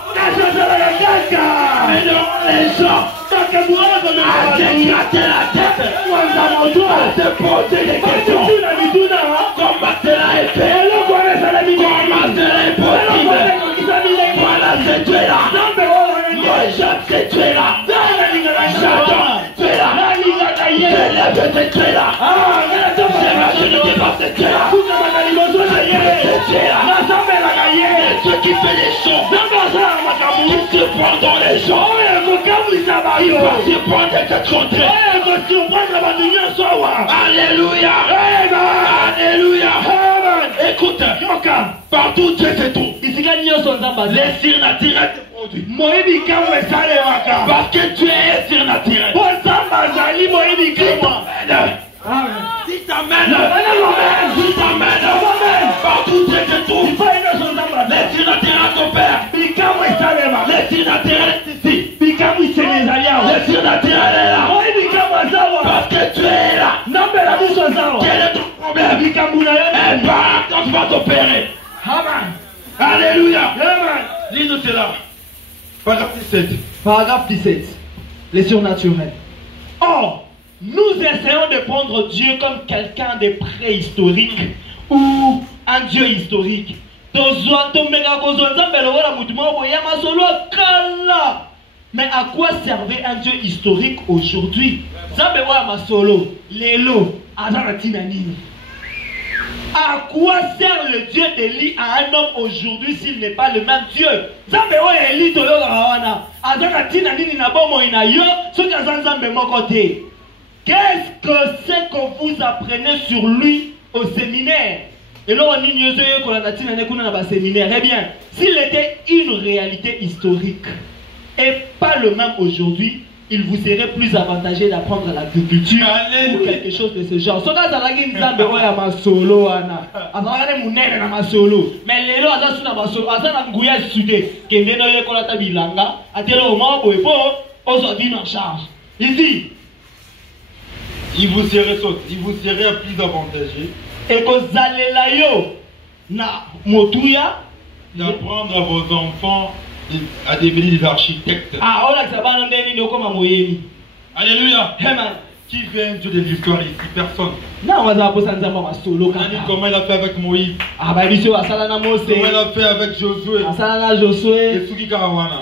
Amèneront les gens à se gratter la tête, à se poser des questions. Comment cela est fait? Comment cela est possible? Voilà, c'est Dieu là. Moïse, c'est Dieu là. J'adore, c'est Dieu là. Je lève, c'est Dieu là. Je ne dépasse, c'est Dieu là. C'est Dieu là. C'est Dieu qui fait les choses. Il se prend dans les gens. Il va se prendre des contrées. Alléluia. Alléluia. Écoute, partout Dieu se trouve. Les surnaturels te produisent. Parce que tu es surnaturel. Si t'amènes, partout Dieu se trouve. Les surnaturels t'opèrent. Les surnaturels ici. Le surnaturel est là. Parce que tu es là. Quel est ton problème? Et par quand tu vas t'opérer. Alléluia. Lis-nous cela. Paragraphe 17. Paragraphe 17. Les surnaturels. Or, nous essayons de prendre Dieu comme quelqu'un de préhistorique ou un Dieu historique. Mais à quoi servait un Dieu historique aujourd'hui? À quoi sert le Dieu d'Élie à un homme aujourd'hui s'il n'est pas le même Dieu? Qu'est-ce que c'est que vous apprenez sur lui au séminaire? Et là, on dit eh bien, s'il était une réalité historique et pas le même aujourd'hui, il vous serait plus avantageux d'apprendre l'agriculture ou quelque chose de ce genre. Mais les lois en charge. Ici, il vous serait plus avantageux et que zalelayo na motuya d'apprendre à vos enfants à devenir des architectes. Ah, on a ça va Alléluia. Amen. Qui fait un Dieu de l'histoire ici? Personne. Non, on va solo. Comment il a fait avec Moïse? Ah, bah, il comment il a fait avec Josué? Et Suki Karawana.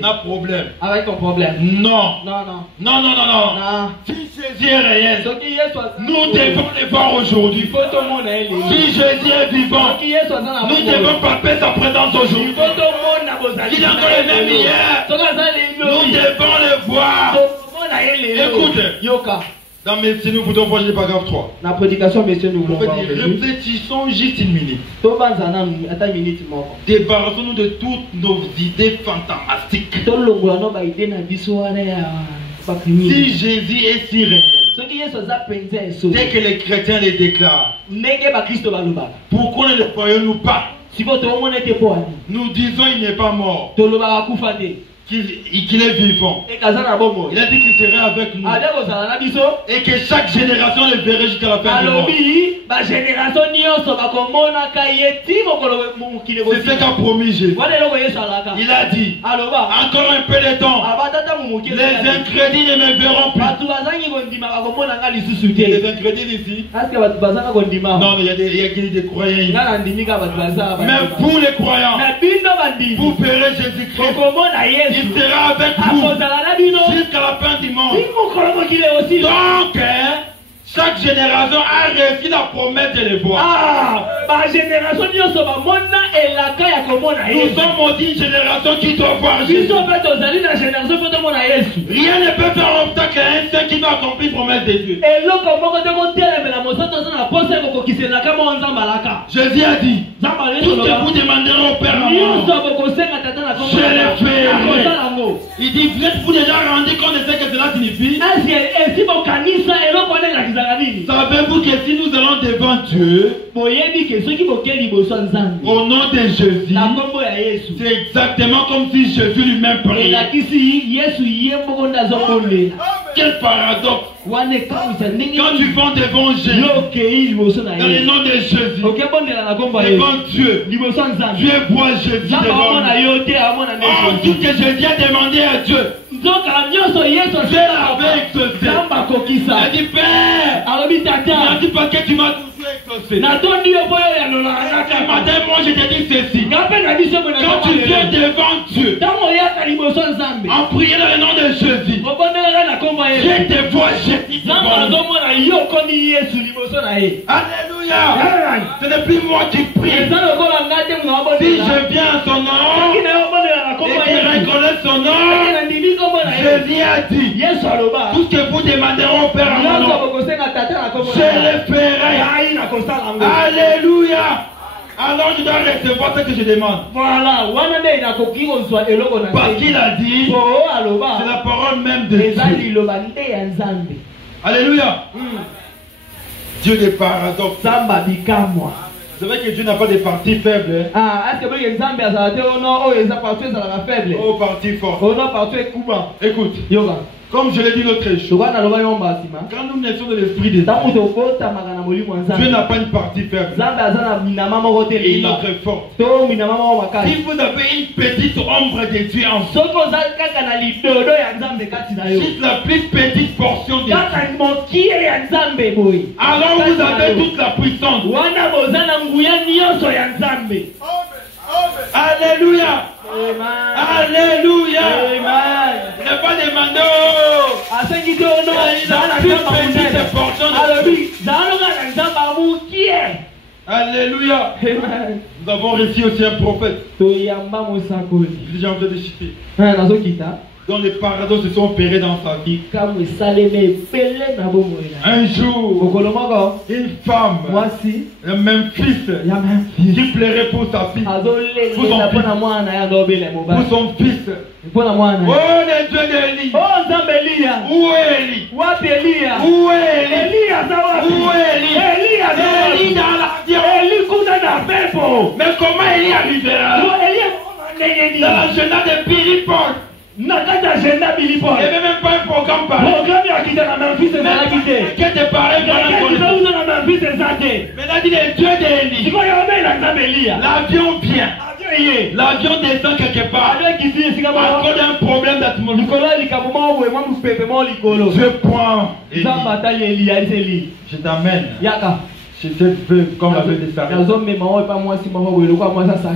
N'a problème. Avec ton problème. Non. Non. Si Jésus est réel, nous devons le voir aujourd'hui. Si Jésus est vivant, nous devons palper sa présence aujourd'hui. Il est encore le même hier. Nous devons le voir. Écoute, dans Médecine, nous pouvons voir le paragraphe 3. La prédication, messieurs, nous voulons réfléchissons juste une minute. Débarrassons-nous de toutes nos idées fantomatiques. Si Jésus est si réel, dès que les chrétiens les déclarent, pourquoi ne le croyons-nous pas? Nous disons il n'est pas mort, qu'il est vivant. Il a dit qu'il serait avec nous et que chaque génération le verrait jusqu'à la fin du monde. C'est ce qu'a promis Jésus. Il a dit encore un peu de temps, les incrédules ne me verront plus. Les incrédules ici? Non, mais il y a des croyants. Mais pour les croyants, vous verrez Jésus-Christ. Il sera avec vous jusqu'à la fin du monde. Donc, chaque génération a réussi la promesse de le voir. Nous sommes maudits une génération qui doit voir Jésus. Rien ne peut faire obstacle à un saint qui doit accomplir la promesse de Dieu. Jésus a dit, tout ce que vous demanderez au Père, Je le ferai. Il dit, vous êtes-vous déjà rendu compte de ce que cela signifie? Savez-vous que si nous allons devant Dieu, au nom de Jésus, c'est exactement comme si Jésus lui-même priait. Quel paradoxe! Quand tu vas devant Jésus, dans le nom de Jésus, devant Dieu, Dieu voit Jésus devant lui. Oh, tout que Jésus a demandé à Dieu, Dieu l'avait exaucé. Il a dit, Père, il a dit pas que tu m'as exaucé. Matin, moi je te dis ceci. Quand tu viens devant Dieu, en priant dans le nom de Jésus, je te vois Jésus. Alléluia. Ce n'est plus moi qui prie. Si je viens à son nom et qu'il reconnaît son nom, Jésus a dit, tout ce que vous demanderez au Père en mon nom, je le ferai. Alléluia. Alors je dois recevoir ce que je demande. Voilà. Parce qu'il a dit, c'est la parole même de Dieu. Alléluia. Dieu des paradoxes. C'est vrai que Dieu n'a pas de parties faibles. Est-ce que Nzambe a faible? Oh, partie forte. Écoute. Comme je l'ai dit l'autre jour, quand nous naissons de l'esprit de Dieu, Dieu n'a pas une partie faible. Et une autre forte. Si vous avez une petite ombre de Dieu en vous, juste la plus petite portion de Dieu, alors vous avez toute la puissance. Alléluia. Alléluia. Ne pas demander. Alléluia. Nous avons reçu aussi un prophète. J'ai envie de citer. Dont les paradoxes se sont opérés dans sa vie. Un jour, une femme, le même fils, qui plairait pour sa fille, pour son fils. Oh, le Dieu d'Élie. Où est Élie? Où est Élie? Où est Élie? Élie dans la mais comment Élie arrivera? Dans l'agenda de Billy Paul. Il n'y avait même pas un programme pareil. Que te paraît maintenant dit le Dieu d'Élie. L'avion vient. L'avion descend quelque part. À cause d'un problème d'atmosphère. Je prends Élie. Je t'amène. Chez cette veuve comme la veuve de Sarah.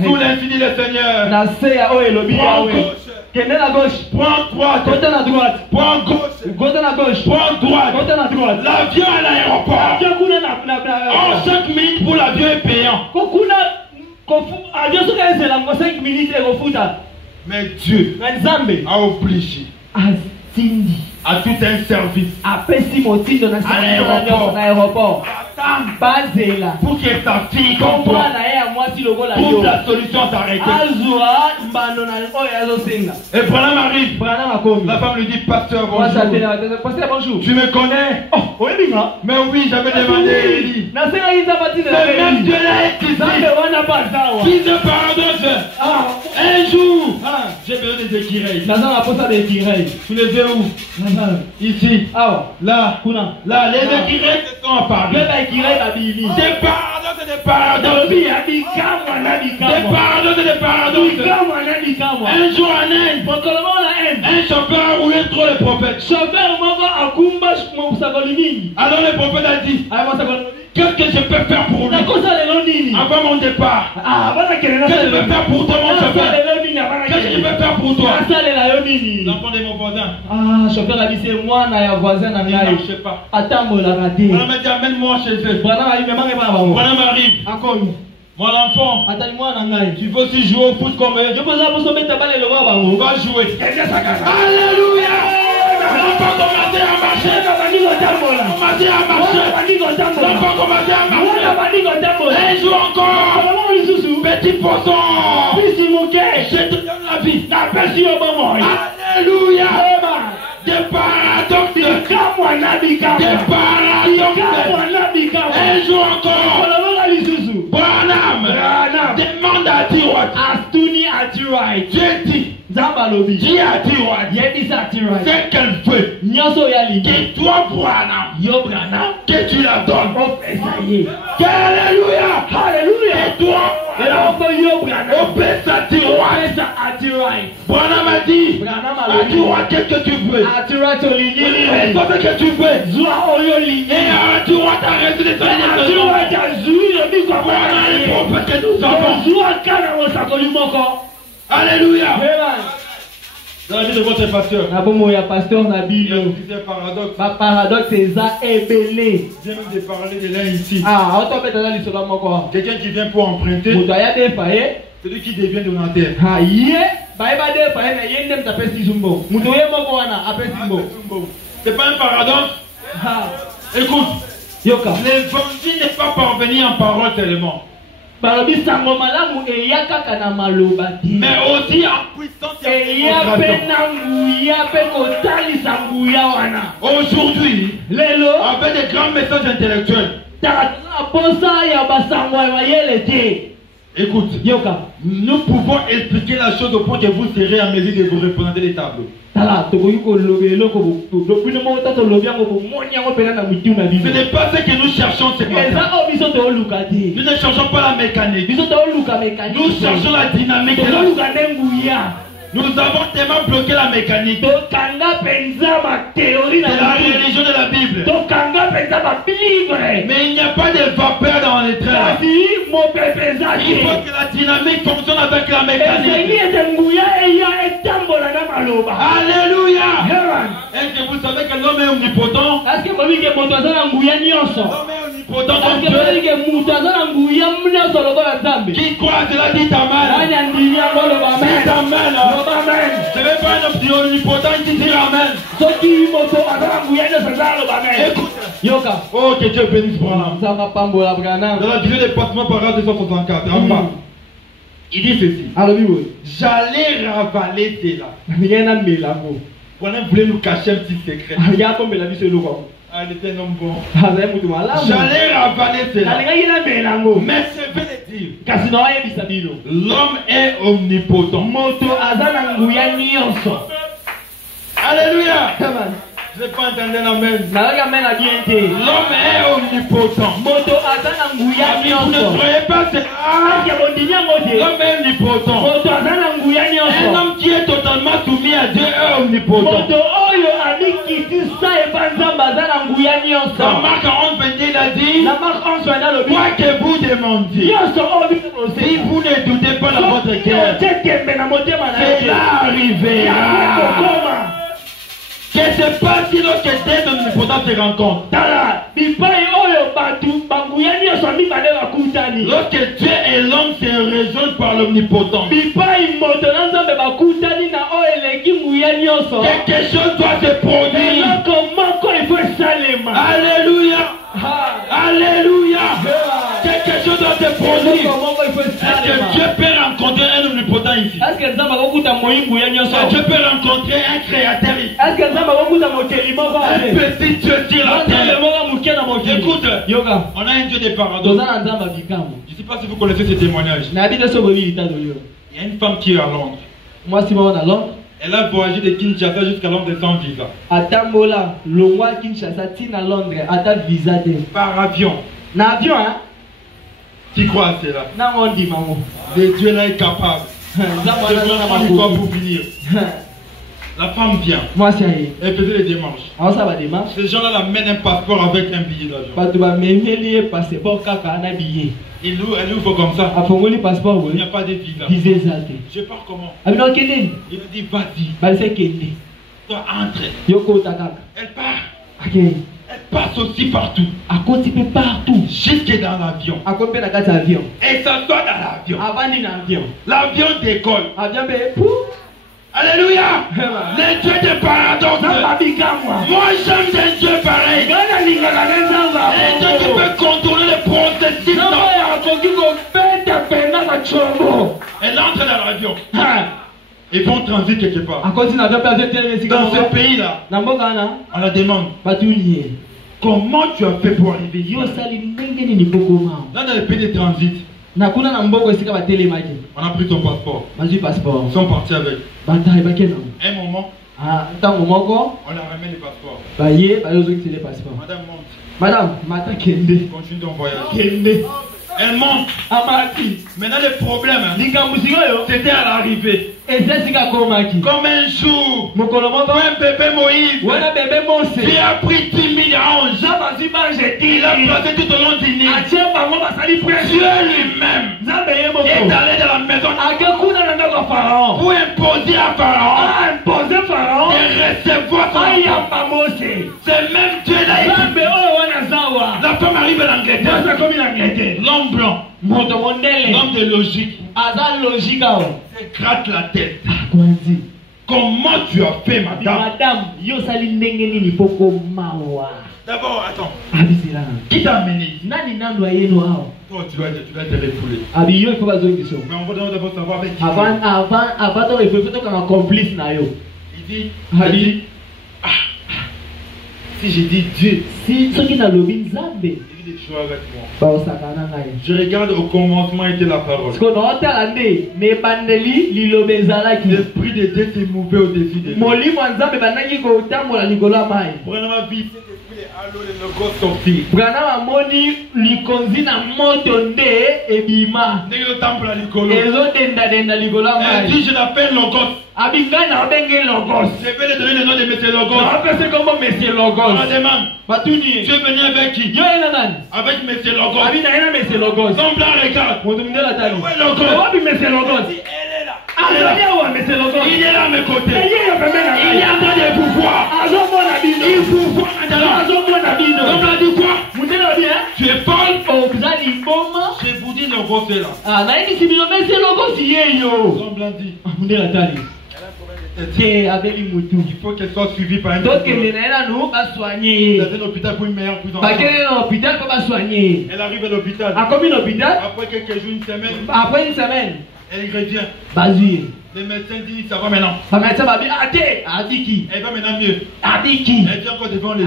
Tout l'infini le Seigneur. Prends à gauche. Prends à droite. Prends à gauche. Prends à droite. L'avion à l'aéroport. En 5 minutes pour l'avion est payant. Mais Dieu a obligé à tout un service à l'aéroport pour que sa fille comprenne, pour que la solution s'arrête. Et Branham arrive. La femme lui dit, pasteur, bonjour. Tu me connais? Mais oui, j'avais demandé Élie. Ce même Dieu-là est ici. Fils de paradoxe. Un jour, j'ai besoin des écureuils. Tu les as où? Ici. Là. Les écureuils se sont apparus. Des paradoxes. Un jour en Inde, un chauffeur a roulé trop le prophète. Alors le prophète a dit, qu'est-ce que je peux faire pour lui avant mon départ? Qu'est-ce que je peux faire pour toi, mon chauffeur? Qu'est-ce que je peux faire pour toi? L'enfant de mon voisin. Chauffeur a dit c'est moi na ya voisin na ngai. Il ne marchait pas. Attends la raté. On m'a dit amène-moi chez eux. Branham arrive. Encore. Mon enfant, tu veux aussi jouer au foot comme eux. On va jouer. Alléluia. L'enfant commencé à marcher. L'enfant commencé à marcher. Un jour encore. Petit poisson. Je te donne la vie. Alléluia. Des paradoxes. Des paradoxes. Un jour encore. Branham demande à Tiroit. Dieu dit. Dieu a Tiroit. C'est qu'elle veut. Que toi, Branham. Que tu la donnes. Alléluia. Et toi. On pèse à Tiroit. Branham a dit. À Tiroit, qu'est-ce que tu veux? Et toi, ce que tu veux. Et à Tiroit, t'as raison de Alléluia. Dans la vie de votre pasteur. Ba paradoxe c'est ça ébélé. J'ai même de parler de l'un ici. Quelqu'un qui vient pour emprunter. Celui qui devient donateur. C'est pas un paradoxe. Écoute. L'évangile n'est pas parvenu en parole tellement. Mais aussi en puissance et en aujourd'hui, avec des grands messages intellectuels. Écoute, nous pouvons expliquer la chose au point que vous serez en mesure de vous représenter les tableaux. Ce n'est pas ce que nous cherchons ce matin. Nous ne cherchons pas la mécanique. Nous cherchons la dynamique. Nous avons tellement bloqué la mécanique de la religion de la Bible. Mais il n'y a pas de vapeur dans les trains. Il faut que la dynamique fonctionne avec la mécanique. Alléluia. Est-ce que vous savez que l'homme est omnipotent? L'homme est omnipotent comme Dieu. Qui croit à cela dit amen. C'est amen. Je ne vais pas un homme omnipotent qui dit amen. Écoute. Oh, que Dieu bénisse Branham. Dans la vidéo des passements par 264, en bas, il dit ceci. J'allais ravaler cela. Branham voulait nous cacher un petit secret. Il était un homme bon. J'allais ravaler cela. Mais je vais le dire. L'homme est omnipotent. Alléluia. Je n'ai pas entendu l'amen. L'homme est omnipotent. Vous ne croyez pas cela? L'homme est omnipotent. Un homme qui est totalement soumis à Dieu est omnipotent. Dans Marc 11, 22, il a dit, quoi que vous demandiez, si vous ne doutez pas dans votre cœur, cela arrivera. Que se passe-t-il lorsque des omnipotents se rencontrent? Lorsque Dieu et l'homme se rejoignent par l'omnipotent, quelque chose doit se produire. Alléluia. Alléluia. Quelque chose doit se produire. Est-ce que Dieu peut rencontrer un omnipotent ici? Dieu peut rencontrer un créateur ici? Un petit Dieu sur la terre. Écoute, on a un Dieu des paradoxes. Je ne sais pas si vous connaissez ce témoignage. Il y a une femme qui est à Londres. Elle a voyagé de Kinshasa jusqu'à Londres sans visa. Par avion. Tu crois à cela? Le Dieu là est capable. C'est quoi pour venir? La femme vient. Elle faisait les démarches. Ces gens-là l'amènent un passeport avec un billet d'avion. Elle ouvre comme ça. Il n'y a pas de visa. Je pars comment? Il a dit vas-y. Toi entre. Elle part. Elle passe aussi partout. Jusque dans l'avion. Elle s'assoit dans l'avion. L'avion décolle. Alléluia. Les dieux de paradoxe. Moi j'aime des dieux pareils. Les dieux qui peuvent contrôler les processus. Elle entre dans l'avion. Ils font transit quelque part. Dans ce pays-là, on la demande. Comment tu as fait pour arriver ici? Là, dans le pays de transit, on a pris ton passeport. Ils sont partis avec. Un moment, on leur ramène le passeport. Madame monte. Continue ton voyage. Elle monte. Maintenant le problème, c'était à l'arrivée. Comme un jour, pour un bébé Moïse, qui a pris 10 000 anges, il a placé tout au long du Nil. Dieu lui-même est allé dans la maison pour imposer à Pharaon de recevoir son. C'est même Dieu là. La femme arrive à l'Angleterre. L'homme blanc, l'homme de logique, se gratte la tête. Comment tu as fait, madame? D'abord, attends. Qui t'a amené ici? Toi, tu dois te refouler. Mais on va d'abord savoir avec qui. Il dit, si j'ai dit Dieu, il dit des choses avec moi. Je regarde au commencement était la parole. L'esprit de Dieu s'est mouvé au-dessus de moi. Prenez ma vie. Le logos sorti. Elle dit je l'appelle logos. Je vais lui donner le nom de Monsieur Logos. On la demande. Tu es venu avec qui? Avec Monsieur Logos. Son blanc regarde. Où est Logos? Elle est là. Il est là à mes côtés. Il est en train de pouvoir. Il pouvoir maintenant. On l'a dit quoi? Tu es folle. Je vous dis Logos est là. Son blanc dit. Il faut qu'elle soit suivie par un docteur. Dans un hôpital pour une meilleure prise en charge. Elle arrive à l'hôpital. Après quelques jours, une semaine. Elle revient. Les médecins disent ça va maintenant. Elle va maintenant mieux. Elle vient encore devant le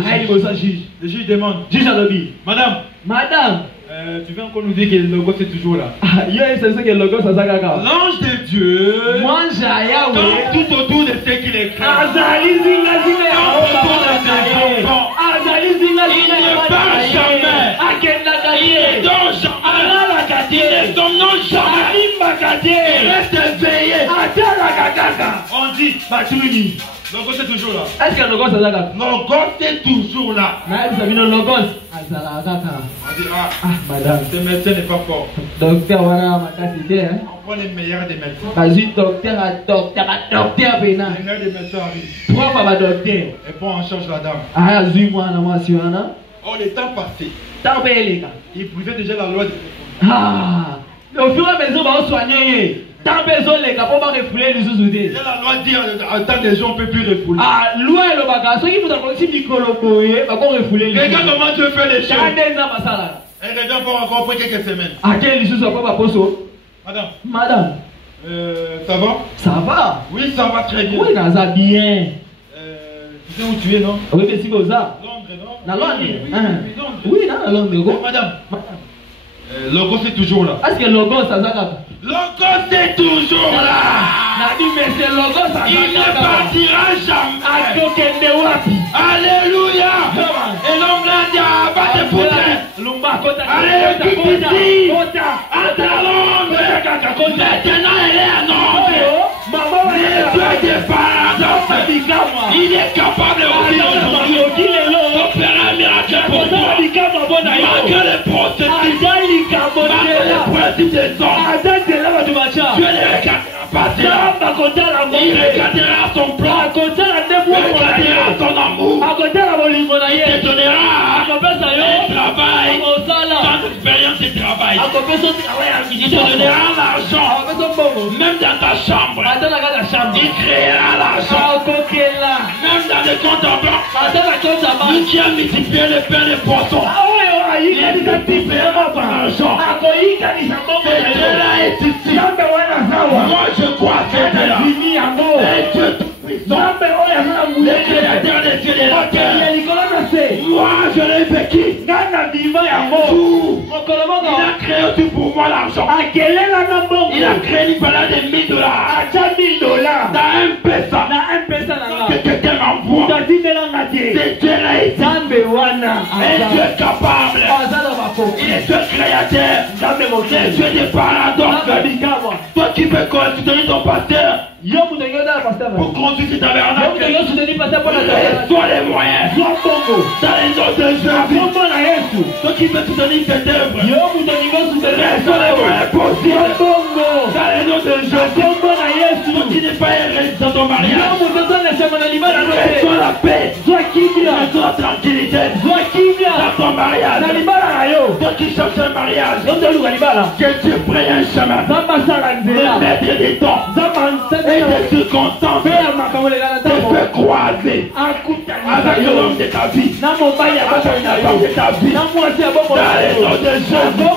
juge. Le juge demande. Madame. Tu viens encore nous dire que le logo c'est toujours là. L'ange de Dieu, comme tout autour de ce qu'il écrit. Il ne part jamais. Il ne dort jamais. Il ne somnole jamais. Il reste éveillé. On dit, Logos c'est toujours là. Est-ce que le Logos est là? Logos c'est toujours là. On dit, madame, ce médecin n'est pas fort. Docteur, on prend les meilleurs des médecins. Vas-y, docteur. Les meilleurs des médecins arrivent. Trois docteur. Et prend en charge la dame. Oh, le temps passé. Il brisait déjà la loi de. Au fur et à mesure, on va soigner. Tant besoin les gars pour pas refouler les sous-soudés. La loi dit en tant que gens on peut plus refouler. Loi et le bagage, ceux qui vous ont dit Nicolopoé, va qu'on refouler les. Regarde comment Dieu fait les choses. Elle revient pour encore après quelques semaines. À quel issue ça pas poso? Madame. Ça va? Ça va? Oui, ça va très bien. Oui, ça bien. Tu sais où tu es, non? Oui, mais si vous avez. Londres, non? La Londres? Oui, dans Londres. Madame. Logo c'est toujours là. Est-ce que Logo ça va? Logo c'est toujours là. Il ne partira jamais. Alléluia. Et l'homme là dit va te foutre. Allez, quitte ici. Entre à Londres. Maintenant elle est à Londres. Mais Dieu des paradoxes. Il est capable aussi aujourd'hui d'opérer un miracle pour toi. Malgré les processus. Malgré les principes des hommes. Dieu les regardera passer. Il regardera son plan. Il regardera son amour. Il te donnera un travail sans expérience de travail. Il te donnera l'argent. Même dans ta chambre. Il créera l'argent. Même dans le compte en banque. Lui qui a multiplié le pain et les poissons. il est différent par l'argent. C'est Dieu là est ici. Moi je crois que Dieu là. Et Dieu tout-puissant. Le créateur des cieux et de la terre. Moi je l'ai vécu. Il a créé aussi pour moi l'argent. Il a créé l'équivalent de $1000. Dans un pesa. Que quelqu'un m'envoie. C'est Dieu là ici. Et Dieu est capable. Il est Dieu créateur. Il est Dieu des paradoxes. Toi qui peux soutenir ton pasteur pour conduire ce tabernacle, soit les moyens dans les noms de Jésus. Toi qui peux soutenir cette œuvre, soit les moyens possibles dans les noms de Jésus. Toi qui n'es pas heureux dans ton mariage, soit la paix, soit la tranquillité dans ton mariage. Toi qui cherches un mariage, que Dieu prenne un chemin, le maître des temps et des circonstances te fait croiser avec l'homme de ta vie, avec la femme de ta vie, dans les noms de Jésus.